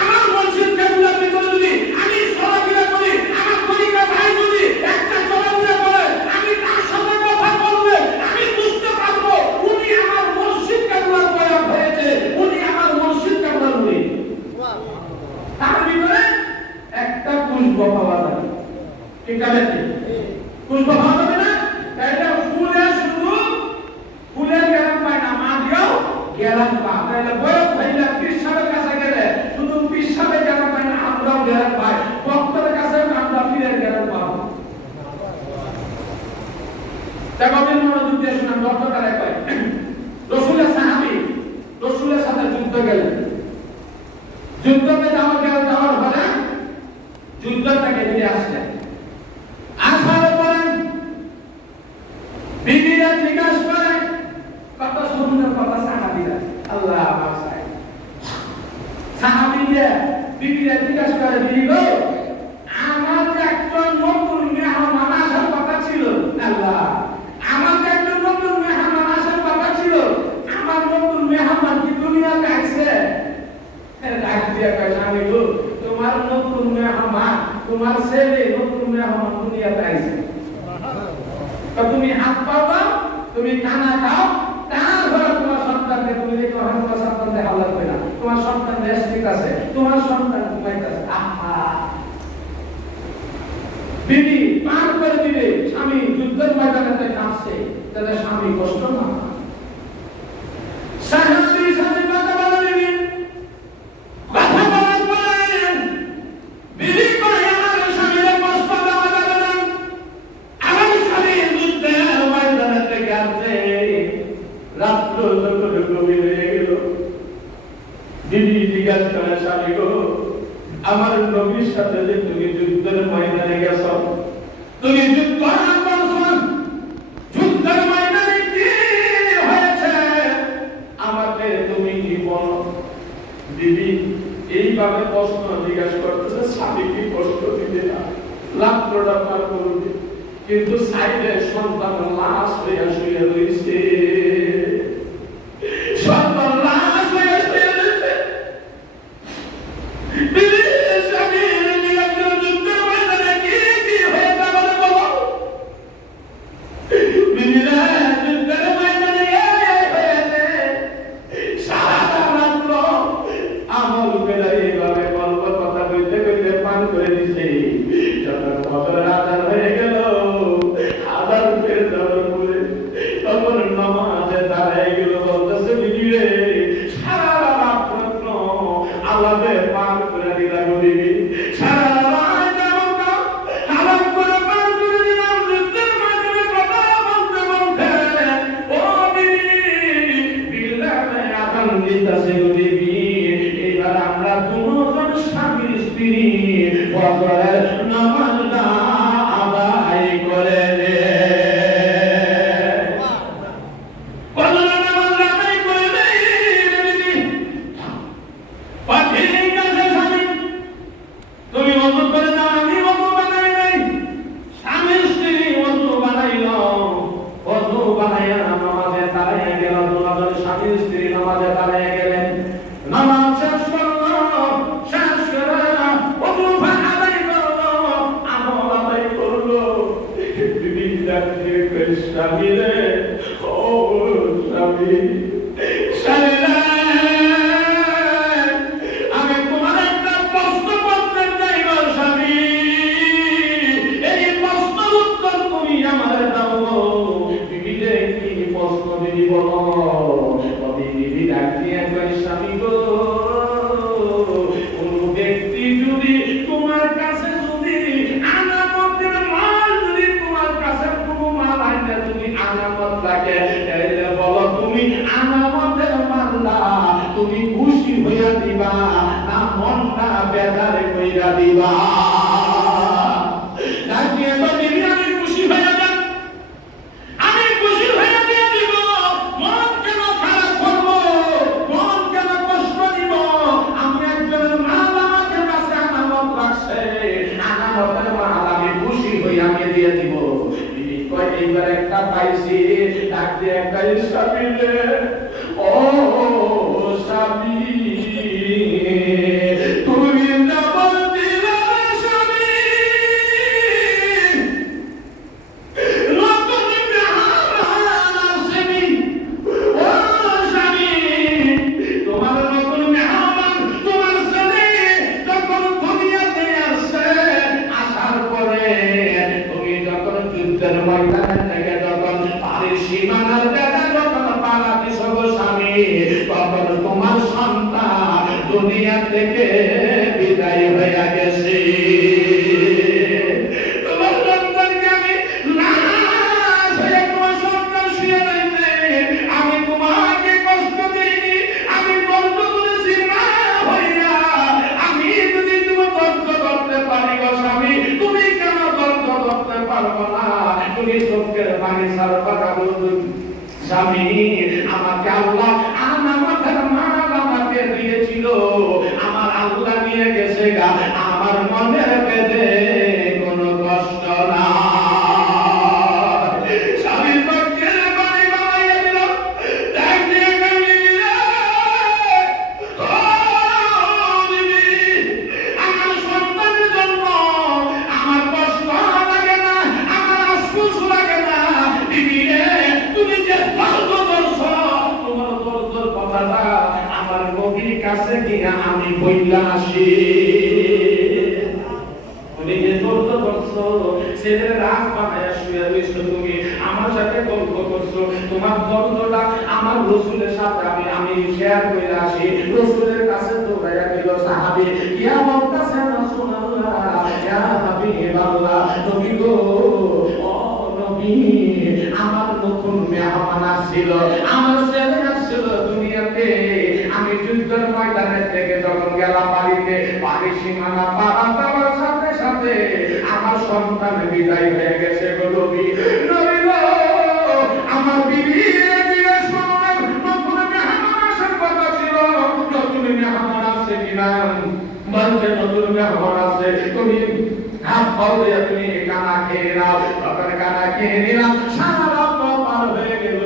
আমার মসজিদ কেবলার ভিতরে যদি আমি চলাফেরা করি আমার পরিবার ভাই যদি একটা চলাফেরা করে আমি তার সাথে কথা বললে আমি বুঝতে পারবো উনি আমার মসজিদ কেবলার বয়ান হয়েছে উনি আমার মসজিদ কেবলার উনি তার ভিতরে একটা পুষ্প পাওয়া যায় ঠিক আছে পুষ্প পাওয়া যাবে না তাইলে ফুলে শুধু ফুলের গেরান পায় না মাটিও গেরান পায় তাইলে বয়স ভাইলা কৃষ্ণের কাছে গেলে শুধু কৃষ্ণের গেরান পায় না আমরাও গেরান পাই ভক্তের কাছে আমরা ফিরের গেরান পাবো তাকবীর মনোযোগ দিয়ে শুনুন ভক্তরা কয় রাসূলের সাহাবী রাসূলের সাথে যুদ্ধ গেলেন যুদ্ধে যাওয়ার পরে যুদ্ধ থেকে ফিরে আসলেন আসার পরে বিবিরা জিজ্ঞাসা করে কত সুন্দর কথা সাহাবীরা আল্লাহ বাসায় সাহাবীরা বিবিরা জিজ্ঞাসা করে বিবি গো আমার একটা নতুন মেহমান আসার কথা ছিল আল্লাহ আমার একটা নতুন মেহমান আসার কথা ছিল আমার নতুন মেহমান কি দুনিয়াতে আসছে ডাক দিয়া কয় স্বামী গো তোমার নতুন মেহমান তোমার ছেলে নতুন মেহমান দুনিয়াতে আসছে তুমি হাত পাও দাও তুমি খানা খাও তারপরে তোমার সন্তানকে তুমি দেখো তোমার সন্তানকে হাল্লা করে না তোমার সন্তান দেশ ঠিক আছে তোমার সন্তান ঘুমাইতেছে আহা বিবি পার করে দিবে স্বামী যুদ্ধের ময়দানে কাঁপছে যাতে স্বামী কষ্ট না সাহাবীর সাথে কথা বলেন কথা বলার পরে বিবি কয় আমার স্বামীর কষ্ট দেওয়া যাবে না আমার স্বামী যুদ্ধের ময়দানে কাঁপছে রাত্র যখন গভীর হয়ে গেল বিবি জিজ্ঞাসা করে স্বামী গো আমার নবীর সাথে যে তুমি যুদ্ধের ময়দানে গেছ তুমি যুদ্ধ করছো যুদ্ধের ময়দানে কি হয়েছে আমাকে তুমি কি বলো বিবি এইভাবে প্রশ্ন জিজ্ঞাসা করতেছে স্বামী কি কষ্ট দিতে না রাত্রটা পার করবে কিন্তু সাইডে সন্তান লাশ হয়ে শুয়ে রয়েছে সন্তান লাশ হয়ে শুয়ে রয়েছে বিবি তুমি মত করে দাও আমি মত বানাই নাই স্বামী স্ত্রী না মনটা বেজারে কইরা দিবা? নাকি তো দিবি আমি খুশি হয়ে যাব, আমি খুশি হয়ে দিয়ে দিব, মন কেন খারাপ করবো, মন কেন কষ্ট দিব? আমি একজনের মাল আমাকে কাছে আনামত রাখছে, আনামতের মাল আমি খুশি হয়ে আমি দিয়ে দিব। এইবার একটা পাইছি, ডাক দিয়ে একটা স্বামী রে, ও স্বামী তুমি না বলছিলে স্বামী, নতুন মেহমান আসেনি, ও স্বামী তোমার নতুন মেহমান তোমার ছেলে যখন দুনিয়াতে আসছে, আসার পরে তুমি যখন যুদ্ধের ময়দানে থেকে যখন পাহাড়ের সীমানার বেড়া যখন পাড়া দিছ গো স্বামী, তখন তোমার সন্তান দুনিয়া থেকে বিদায় হয়ে গেছে। তোমার সন্তানকে আমি না ছেড়ে তোমার সন্তান শুয়ে রয়েছে, আমি তোমাকে কষ্ট দিইনি, আমি কষ্ট করেছি না হইয়া। আমি যদি তুমি কষ্ট করতে পারি গো স্বামী, তুমি কেন কষ্ট করতে পারবো না? তুমি চোখের পানি ছাড়বা না স্বামী। আমাকে আল্লাহ আমাদের মাল আমাকে দিয়েছিল, আমার আল্লাহ নিয়ে গেছে গা, আমার মনের বেদে কোনো কষ্ট না। স্বামীর চোখের পানি বানাইয়া দিল, দেখ দিয়ে গেলি রে, ও দিদি, আমার সন্তানের জন্য আমার কষ্ট লাগে না, আমার আফসোস লাগে না। দিদি রে, তুমি যে দর্দ করছো, তোমার দর্দের কথাটা আমার নবীর কাছে গিয়া আমি বইলা আসি। তুমি যে দর্দ করছো, ছেলের রাগ বানায়া শুয়ে রইছো, তুমি আমার সাথে গল্প করছো, তোমার দর্দটা আমার রাসূলের সাথে আমি শেয়ার করে আসি। রাসূলের কাছে দৌড়াইয়া গেল সাহাবী, ইয়া বলতাছে রাসূলুল্লাহ, ইয়া হাবিবাল্লাহ, নবী গো, ও নবী, আমার নতুন মেহমান আসছিল, আমার ছেলে আসছিল দুনিয়াতে। আমি যুদ্ধের ময়দানে থেকে যখন গেলাম বাড়িতে, বাড়ি সীমানা পাড়া দেওয়ার সাথে সাথে আমার সন্তান বিদায় হয়ে গেছে গো নবী। নবী গো, আমার বিবি দিয়ে শুনলাম নতুন মেহমান আসার কথা ছিল, নতুন মেহমান আসছে কিনা? বলছে নতুন মেহমান আসছে, তুমি হাত ফল দিয়ে তুমি কানা খেয়ে নাও। তখন কানা খেয়ে নিলাম, সারা রাত পার হয়ে গেল।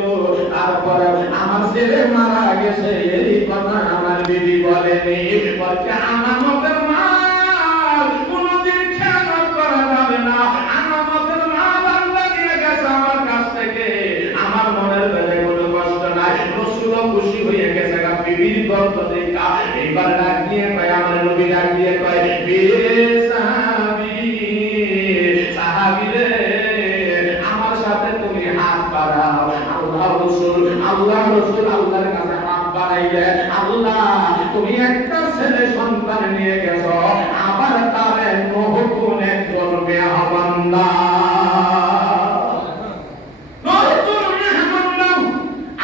তারপরে আমার ছেলে মারা গেছে, এই কথা আমার বিবি বলেনি। বলছে আনামতের মাল কোনদিন খেয়ানত করা যাবে না, আনামতের মাল আল্লাহ দিয়ে গেছে আমার কাছ থেকে, আমার মনের বেলায় কোনো কষ্ট নাই। রাসূলও খুশি হয়ে গেছে গা বিবির গল্প দেখা। এইবার ডাক দিয়ে কয়, আমার নবী ডাক দিয়ে কয়, সাহাবী রে, আমার সাথে তুমি হাত বাড়াও। আল্লাহ রাসূল আল্লাহর কাছে হাত বাড়াইলে, আল্লাহ তুমি একটা ছেলে সন্তান নিয়ে গেছো, আবার তার নতুন একজন মেহমান দাও। নতুন মেহমান দাও,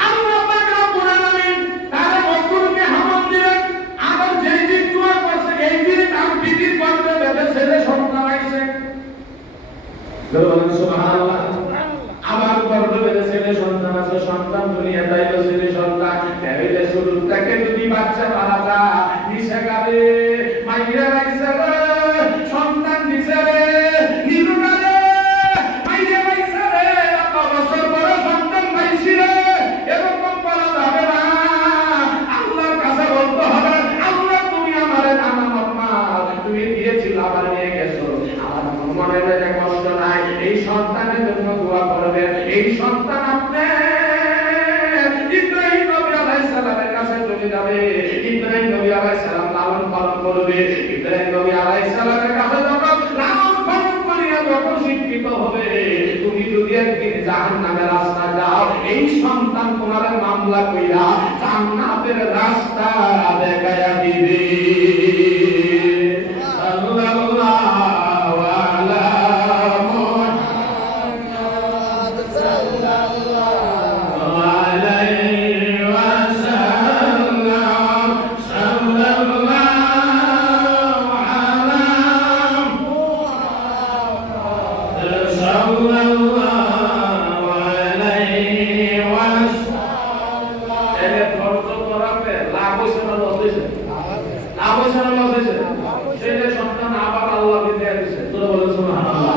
আল্লাহ পাক রব্বুল আলামিন তার নতুন মেহমান দিলেন। আবার যেই দিন দোয়া করছে, এই দিন তার বিবির গর্ভে বেঁধে ছেলে সন্তান আইছে। সুবহানাল্লাহ। আমার গর্ভে বেঁধে ছেলে সন্তান আছে, সন্তান দুনিয়া তাইলো ছেলে সন্তান। তাইলে শুরু থেকে যদি বাচ্চা মারা যায়, নিচে গাবে মাইরা রাইছে রে, সন্তান নিচে রে, নিরুনা রে, মাইরা রাইছে রে, এত বছর পরে সন্তান পাইছি রে, এরকম বলা যাবে না। আল্লাহর কাছে বলতে হবে, আল্লাহ তুমি আমার আনামত মাল তুমি দিয়েছিল, আবার নিয়ে গেছো, আমার মনে মনে কষ্ট নাই। এই সন্তানের জন্য দোয়া করবেন। এই সন্তান আপনি ইব্রাহিম নবী আলাইহিস সালামের কাছে চলে যাবে, ইব্রাহিম নবী আলাইহিস সালাম লালন পালন করবে। ইব্রাহিম নবী আলাইহিস সালামের কাছে যখন লালন পালন করিয়া যখন শিক্ষিত হবে, তুমি যদি একদিন জাহান্নামের রাস্তা যাও, এই সন্তান তোমার মামলা কইরা জান্নাতের রাস্তা দেখায়া দিবে। হয়েছে না লস হয়েছে? ছেলে সন্তান আবার আল্লাহকে দিয়ে দিয়েছে। তোরা বলে সুবহানাল্লাহ।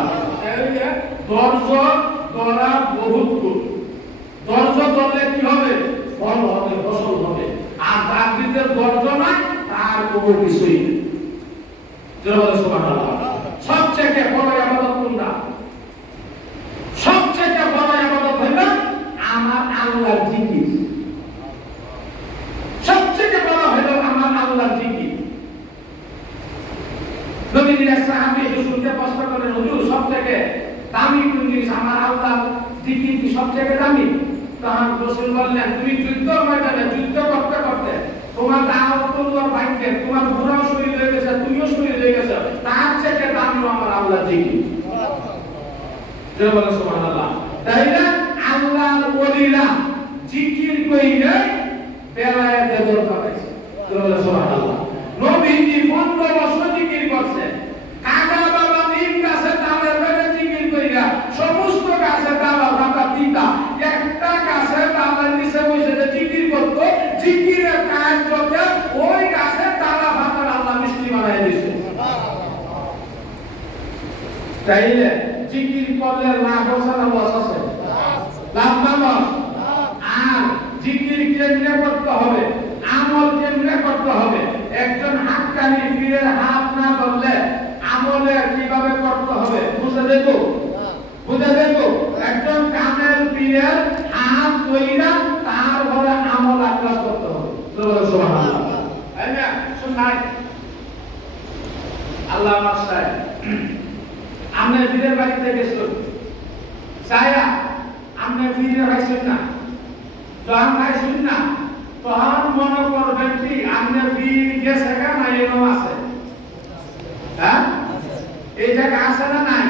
ধৈর্য ধরা বহুত গুণ। ধৈর্য ধরলে কি হবে? ফল হবে, ফসল হবে। আর যার ভিতরে ধৈর্য নাই তার কোনো কিছুই নেই। তোরা বলে সুবহানাল্লাহ। সবচেয়ে বড় ইবাদত কোনটা? সবচেয়ে বড় ইবাদত হলো আমার আল্লাহর জিকির। সবচেয়ে বড় হলো আমার আল্লাহর জিকির। নবীর সাহাবী রাসূলকে প্রশ্ন করেন, হুজুর সবচেয়ে দামি কোন জিনিস? আমার আল্লাহর জিকির কি সবচেয়ে দামি? তখন রাসূল বললেন, তুমি যুদ্ধ ময়দানে যুদ্ধ করতে করতে তোমার দাঁত তলোয়ার ভাঙছে, তোমার বুড়াও শরীর হয়ে গেছে, তুমিও শরীর হয়ে গেছে, তার চেয়ে দামি আমার আল্লাহর জিকির। জয় বলো সুবহানাল্লাহ। তাইলে আল্লাহর ওলিরা জিকির কইরে বেলায়েতে দরকার আছে। জয় বলো সুবহানাল্লাহ। নবীজি 15 বছর জিকির করছেন। কাকা বাবা নিম গাছে ডালের বেড়ে জিকির কইরা সমস্ত গাছে ডালা ভাতা দিতা, একটা গাছে ডালের নিচে বসে যে জিকির করত, জিকিরের কাজ করতে ওই গাছে ডালা ভাতার আল্লাহ মিষ্টি বানায় দিয়েছে। তাইলে জিকির করলে লাভ আছে না লস আছে? লাভ না লস? আর জিকির কেমনে করতে হবে, আমল কেমনে করতে হবে? একজন হাক্কানি পীরের হাত না ধরলে আমলে কিভাবে করতে হবে বুঝে দেব? বুঝে দেব? একজন কামেল পীরের হাত ধইরা তারপরে আমল আকাশ করতে হবে। সুবহানাল্লাহ। আইনা শুনাই আল্লাহ মাশাআল্লাহ। আমরা পীরের বাড়িতে গেছিলাম, চায়া আমরা পীরের খাইছেন না, যখন খাইছেন না তখন মনে করবেন কি আমরা পীর গেছে না এরকম আছে? হ্যাঁ, এই জায়গা আছে না নাই?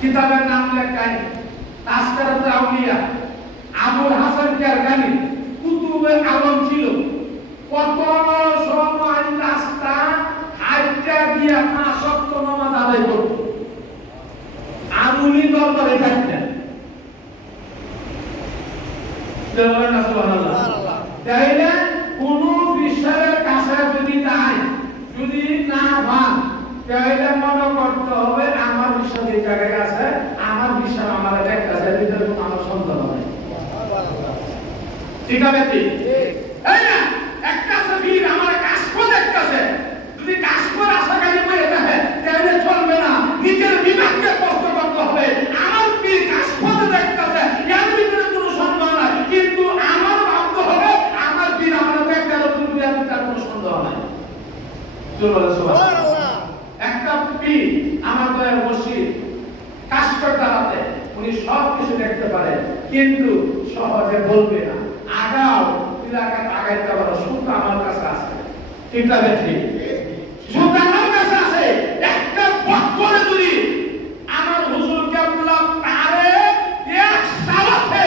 কিতাবের নাম লেখাই তাসকিরাতুল আউলিয়া, আবুল হাসান কারখানি, কুতুবে আলম ছিল। কত সময় রাস্তা হাইটা দিয়া 5 ওয়াক্ত নামাজ আদায় করত, আর উনি দরবারে থাকতেন। তাইলে কোন বিষয়ের কাছে যদি নাই, যদি না ভান, তাইলে মনে করতে হবে আমার বিষয় এই জায়গায় আছে, আমার বিষয় আমার দেখতেছে, ভিতরে কোনো আমার সন্দেহ নাই। ঠিক আছে? ঠিক এই না একটা সফির আমার কাশফ দেখতেছে, যদি কাশফের আশাকারী হয়ে থাকে তাহলে চলবে না, নিজের বিবেককে কষ্ট করতে হবে। আমার পীর কাশফ দেখতেছে, এর ভিতরে কোনো সন্দেহ নাই, কিন্তু আমার ভাবতে হবে আমার পীর আমার দেখতে দুনিয়ার ভিতরে কোনো সন্দেহ নাই। সুবহানাল্লাহ। একটা পীর আমার দয়ার মুর্শিদ কাশফের দ্বারাতে উনি সব কিছু দেখতে পারেন, কিন্তু সহজে বলবে না। আগাও ইলাকাত আগাইতে পারো, সুখ আমার কাছে আছে। ঠিক আছে? ঠিক সুখ আমার কাছে আছে। একটা বক্তরে যদি আমার হুজুর কেবলা তারে এক সালাতে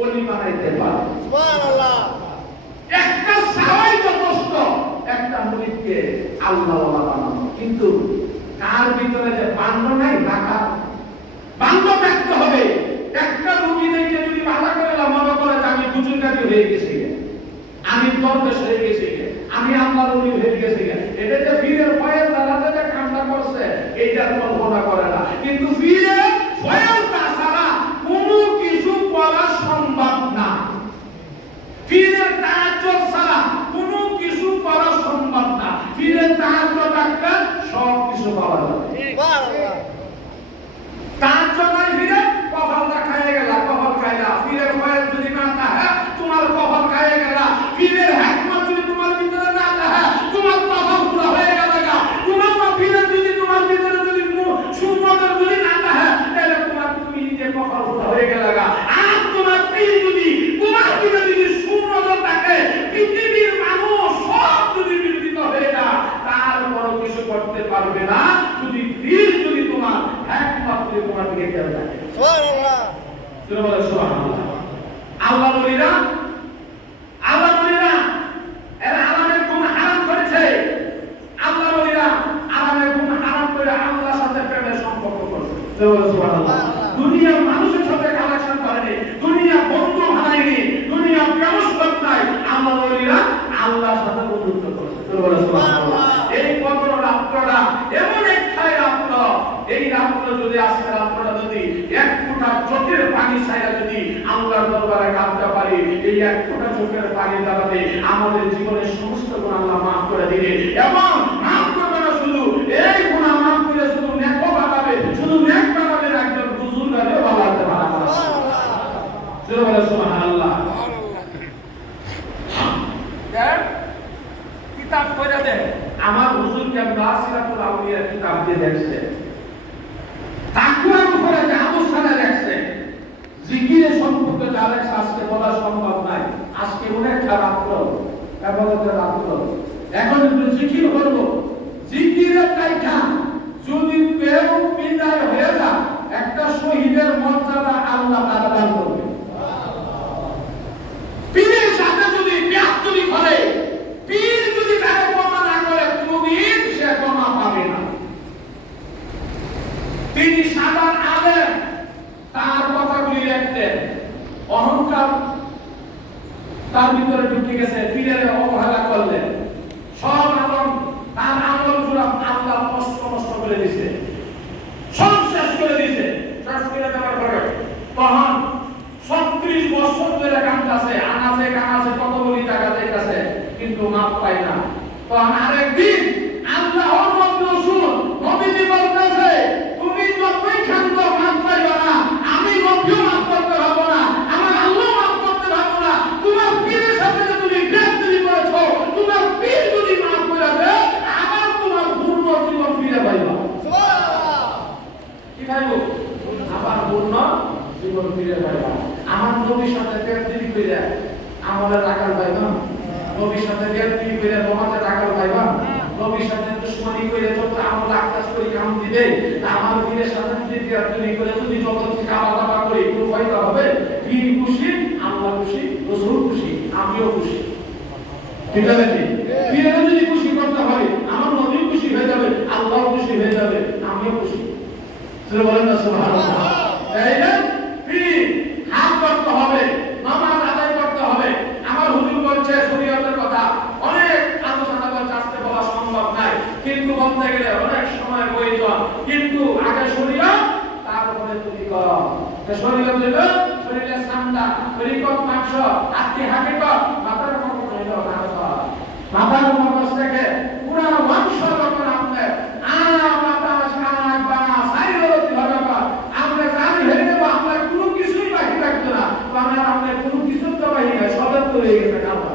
ওলি বানাইতে পারে, সুবহানাল্লাহ। একটা সালাই যথেষ্ট একটা মুরিদকে আল্লাহ ওয়ালা বানানো। কিন্তু তার ভিতরে যে বান্ধ নাই, রাখা বান্ধ থাকতে হবে। একটা রুগী দেখে যদি ভালো করে মনে করে আমি বুজুর্গাতি হয়ে গেছি, আমি দরবেশ হয়ে গেছি, আমি আল্লাহর ওলি হয়ে গেছি, এটা যে পীরের ফয়েজ দ্বারাতে যে কামটা করছে এইটার কল্পনা করে না। কিন্তু পীরের ফয়েজ ছাড়া কোনো কিছু করা সম্ভব না। পীরের তাহাজ্জুদ ছাড়া কোনো কিছু করা সম্ভব না। পীরের তাহাজ্জুদ থাকলে সব কিছু পাওয়া যাবে। সুবহানাল্লাহ। তাহাজ্জুদ নাই পীরে কপালটা খাইয়ে গেল, কপাল খাইলা। পীরের ফয়েজ যদি না থাকে তোমার কপাল খাইয়ে গেল। পীরের হিকমত যদি তোমার ভিতরে না থাকে তোমার কপাল পুরো হয়ে গেল। তোমার পীরের যদি তোমার ভিতরে যদি সুন্নতের যদি না থাকে তাহলে তোমার তুমি নিজে কপাল পুরো হয়ে গেল। আর তোমার পীর যদি তোমার ভিতরে যদি সুন্নত থাকে, পৃথিবীর মানুষ সব যদি বিরোধিত হয়ে যায় তারপর কিছু করতে পারবে না, যদি পীর যদি তোমার হিকমত দিয়ে তোমার দিকে চলে যায়। সুবহানাল্লাহ। সুবহানাল্লাহ। আল্লাহর ওলিরা এরা আরামের গুণ হারাম করেছে। আল্লাহর ওলিরা আরামের গুণ হারাম করে আল্লাহর সাথে প্রেমের সম্পর্ক করেছে। সুবহানাল্লাহ। দুনিয়ার মানুষের সাথে কানেকশন করেনি, দুনিয়া বন্ধু বানায়নি, দুনিয়া প্রেমস্বত নাই। আল্লাহর ওলিরা আল্লাহর সাথে বন্ধুত্ব করছে। সুবহানাল্লাহ। এই কবর রাত্রটা এমন একটা রাত্র, এই রাত্র যদি আজকে রাত্রটা যদি এক ফোঁটা চোখের পানি ছাইরা যদি আল্লাহর দরবারে কাঁদতে পারি, এই এক ফোঁটা চোখের পানি দ্বারাতে আমাদের জীবনের সমস্ত গুনাহ আল্লাহ মাফ করে দিবে। এবং মাফ করবে না শুধু এই গুনাহ মাফ করে শুধু নেক বানাবে, শুধু নেক বানাবে না, একজন বুজুর্গকে বানাতে পারবে। সুবহানাল্লাহ। কিতাব পড়ে দেন, আমার হুজুরকে বাসিরাতুল আউলিয়া কিতাব দিয়ে দেখছে, তাকওয়ার উপরে যে আলোচনা দেখছে, জিকিরের সম্পর্কে যা লেখা আজকে বলা সম্ভব নাই। আজকে অনেক রাত্র, ইবাদতের রাত্র, এখন একটু জিকির করব। জিকিরের টাইটা যদি পেও বিদায় হয়ে যায়, একটা শহীদের মর্যাদা আল্লাহ তাআলা দান করবে। পীরের সাথে যদি বেয়াদবি করে, পীর যদি তাকে ক্ষমা না করে, কোনদিন সে ক্ষমা পাবে না। তিনি সাধারণ আলেম, তার কথাগুলি লিখতেন, অহংকার তার ভিতরে ঢুকে গেছে, পীরের অবহেলা করলেন, সব আমল তার আমলগুলো আল্লাহ নষ্ট করে দিয়েছে, সব শেষ করে দিয়েছে। শেষ করে দেওয়ার পরে তখন 36 বছর ধরে কাঁদতেছে, আনাছে কানাছে, কত কোটি টাকা দিতেছে, কিন্তু মাপ পায় না। তখন আরেকদিন আল্লাহর নবী রাসূল নবীজি বলতেছে, তুমি যতই কাঁদো মাপ পাইবা না, আমি নবীও মাপ করতে পারবো না, আমার আল্লাহ মাপ করতে পারবো না। তোমার পীরের সাথে যে তুমি বেয়াদবি করেছো, তোমার পীর যদি মাপ করে দেয়, আবার তোমার পূর্ণ জীবন ফিরে পাইবা। সুবহানাল্লাহ। কি ভাইবো? আবার পূর্ণ জীবন ফিরে পাইবা। আমার নবীর সাথে বেয়াদবি কইরা আমাদের আকাল পাইবা, নবীর সাথে বেয়াদবি কইরা তোমাদের আকাল পাইবা, নবীর সাথে দুশমনি কইরা যত আমল আকাশ করি কাম দিবে, আমার পীরের সাথে যদি বেয়াদবি করে যদি জগৎকে কাবা করি, কোনো ফায়দা হবে? পীর খুশি, আল্লাহ খুশি, রাসূল খুশি, আমিও খুশি। ঠিক আছে? পীরের যদি খুশি করতে হয়, আমার নবী খুশি হয়ে যাবে, আল্লাহ খুশি হয়ে যাবে, আমিও খুশি। সেটা বলেন না সুবহানাল্লাহ। তাই না? পীর হাত করতে হবে, নামাজ আদায় করতে হবে। আমার হুজুর বলছে শরীয়তের কথা, অনেক আলোচনা করতে আসতে বলা সম্ভব নাই, কিন্তু বলতে গেলে অনেক সময় প্রয়োজন। কিন্তু আগে শরীয়ত, তারপরে তুমি করো। শরীয়ত হলো শরীরের সামনা, শরীয়ত মাংস, আত্মি হাকিকত, মাথার মগজ হইলো মাংস। মাথার মগজ থেকে পুরো মাংস যখন আপনার বাতাস কানা বানা সাইরতি হবে, আমরা জানি হয়ে যাবো, আমরা কোনো কিছুই বাকি থাকতো না, কারণ আমরা কোনো কিছু তো বাকি নাই, সদর তো হয়ে গেছে কামা।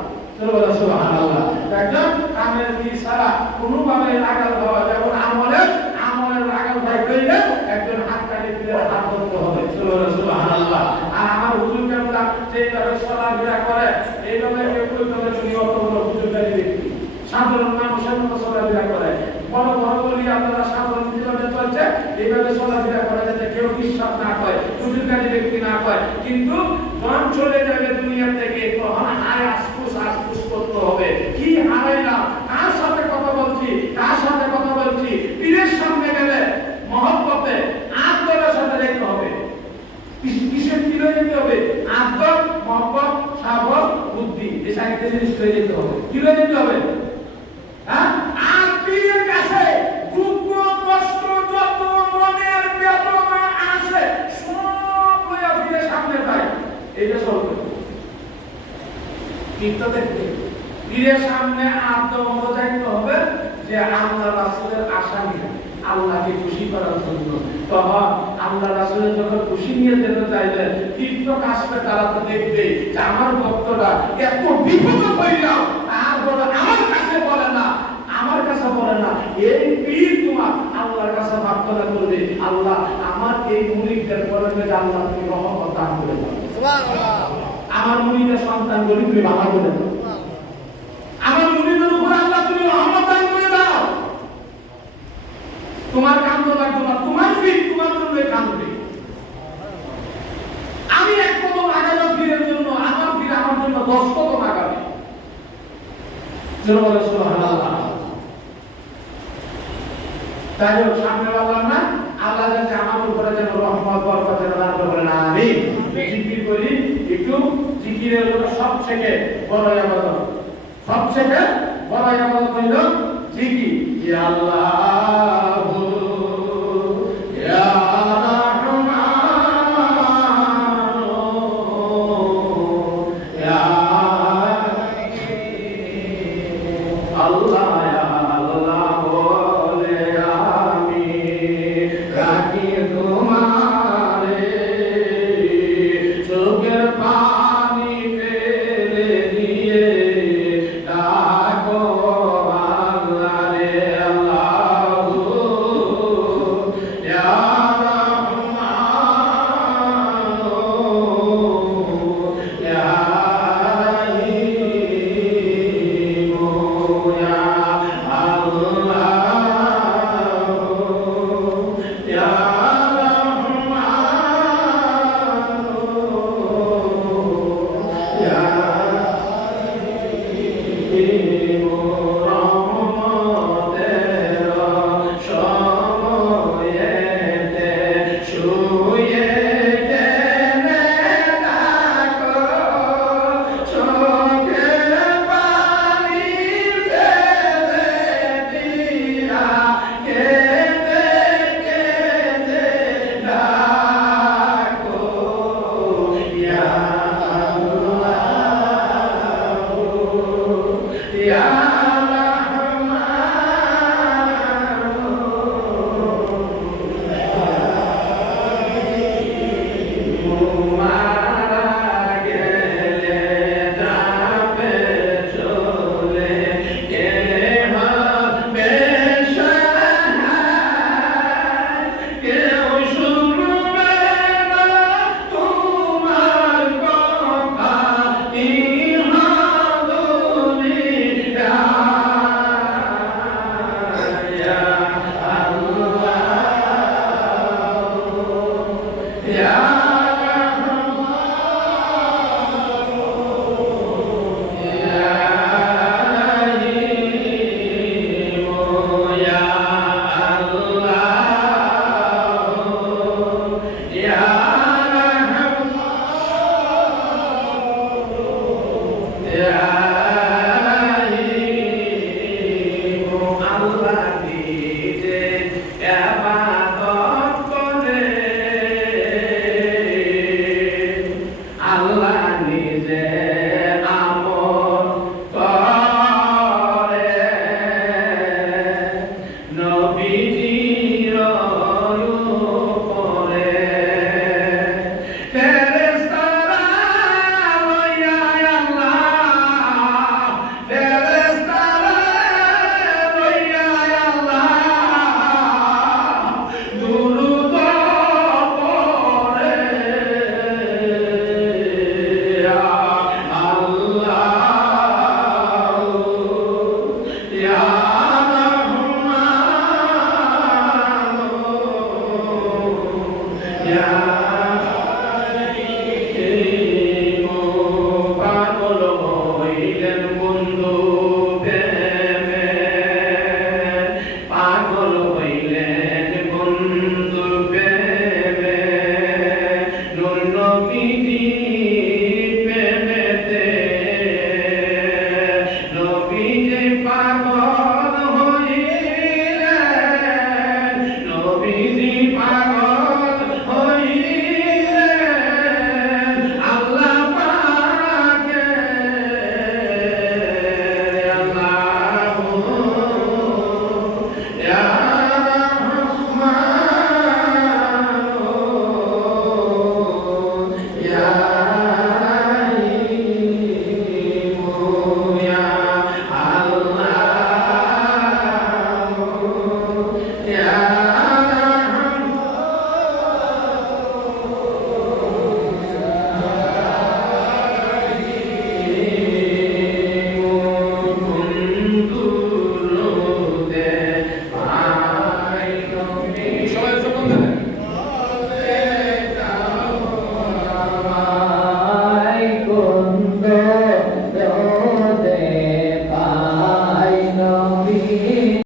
সুবহানাল্লাহ। দেখেন কামের কি সারা কোনোভাবে লাগাল হওয়া, যেমন আমলের লাগাল ভাই কইলে একজন হাত কাটি দিলে হাত ধরতে হবে। সুবহানাল্লাহ। আর আমার হুজুর কেবলা যেভাবে চলাফেরা করে, এইভাবে কেউ কইতে তুমি অত বড় হুজুরদারি ব্যক্তি, সাধারণ মানুষের মতো চলাফেরা করে, বড় বড় বলি আপনারা সাধারণ জীবনে চলছে, এইভাবে চলাফেরা করে যাতে কেউ বিশ্বাস না করে, হুজুরদারি ব্যক্তি না হয়। কিন্তু যখন চলে যাবে দুনিয়া থেকে, তখন হায় আফসোস করতে হবে, কি হারাইলাম, কার সাথে কথা বলছি, কার সাথে কথা বলছি। পীরের সামনে গেলে মহব্বতে আদরের সাথে দেখতে হবে। কিসের কি লয়ে যেতে হবে? আদর, মহব্বত, সাবর, বুদ্ধি, এই চারটে জিনিস লয়ে যেতে হবে। কি লয়ে যেতে হবে? হ্যাঁ? আর পীরের কাছে দুঃখ কষ্ট যত মনের বেদনা আছে সব লইয়া পীরের সামনে যায়, এইটা চলবে। কিন্তু দেখতে পীরের সামনে আদর যাইতে হবে যে আল্লাহ রাসূলের আসামি, আল্লাহকে খুশি করার জন্য। তখন আল্লাহ রাসূলের যখন খুশি নিয়ে যেতে চাইলে তীর্থ কাশবে, তারা তো দেখবে যে আমার ভক্তরা এত বিপদ হইলাম, তারপরে আমার কাছে বলে না, আমার কাছে বলে না, এই পীর তোমার আল্লাহর কাছে প্রার্থনা করবে, আল্লাহ আমার এই মুরিদদের পরবে আল্লাহ তুমি রহমত দান করে দাও। সুবহানাল্লাহ। আমার মুরিদের সন্তানগুলি তুমি ভালো করে দাও, আমার মুরিদের উপর আল্লাহ তুমি রহমত দান করে দাও। তোমার কান্দ লাগবে না, তোমার পীর তোমার জন্য কাঁদবে। আমি এক কদম আগাবো পীরের জন্য, আমার পীর আমার জন্য 10 কদম আগাবে। সুবহানাল্লাহ। তাই সামনে বললাম না, আল্লাহ যাতে আমার উপরে যেন রহমত বরকত দান করেন, আমিন। জিকির করি একটু, জিকিরের হলো সবথেকে বড় ইবাদত, সবথেকে প্রথম ইবাদত হইল জিকির, ইয়া আল্লাহ ইয়া রাহমান ইয়া আল্লাহ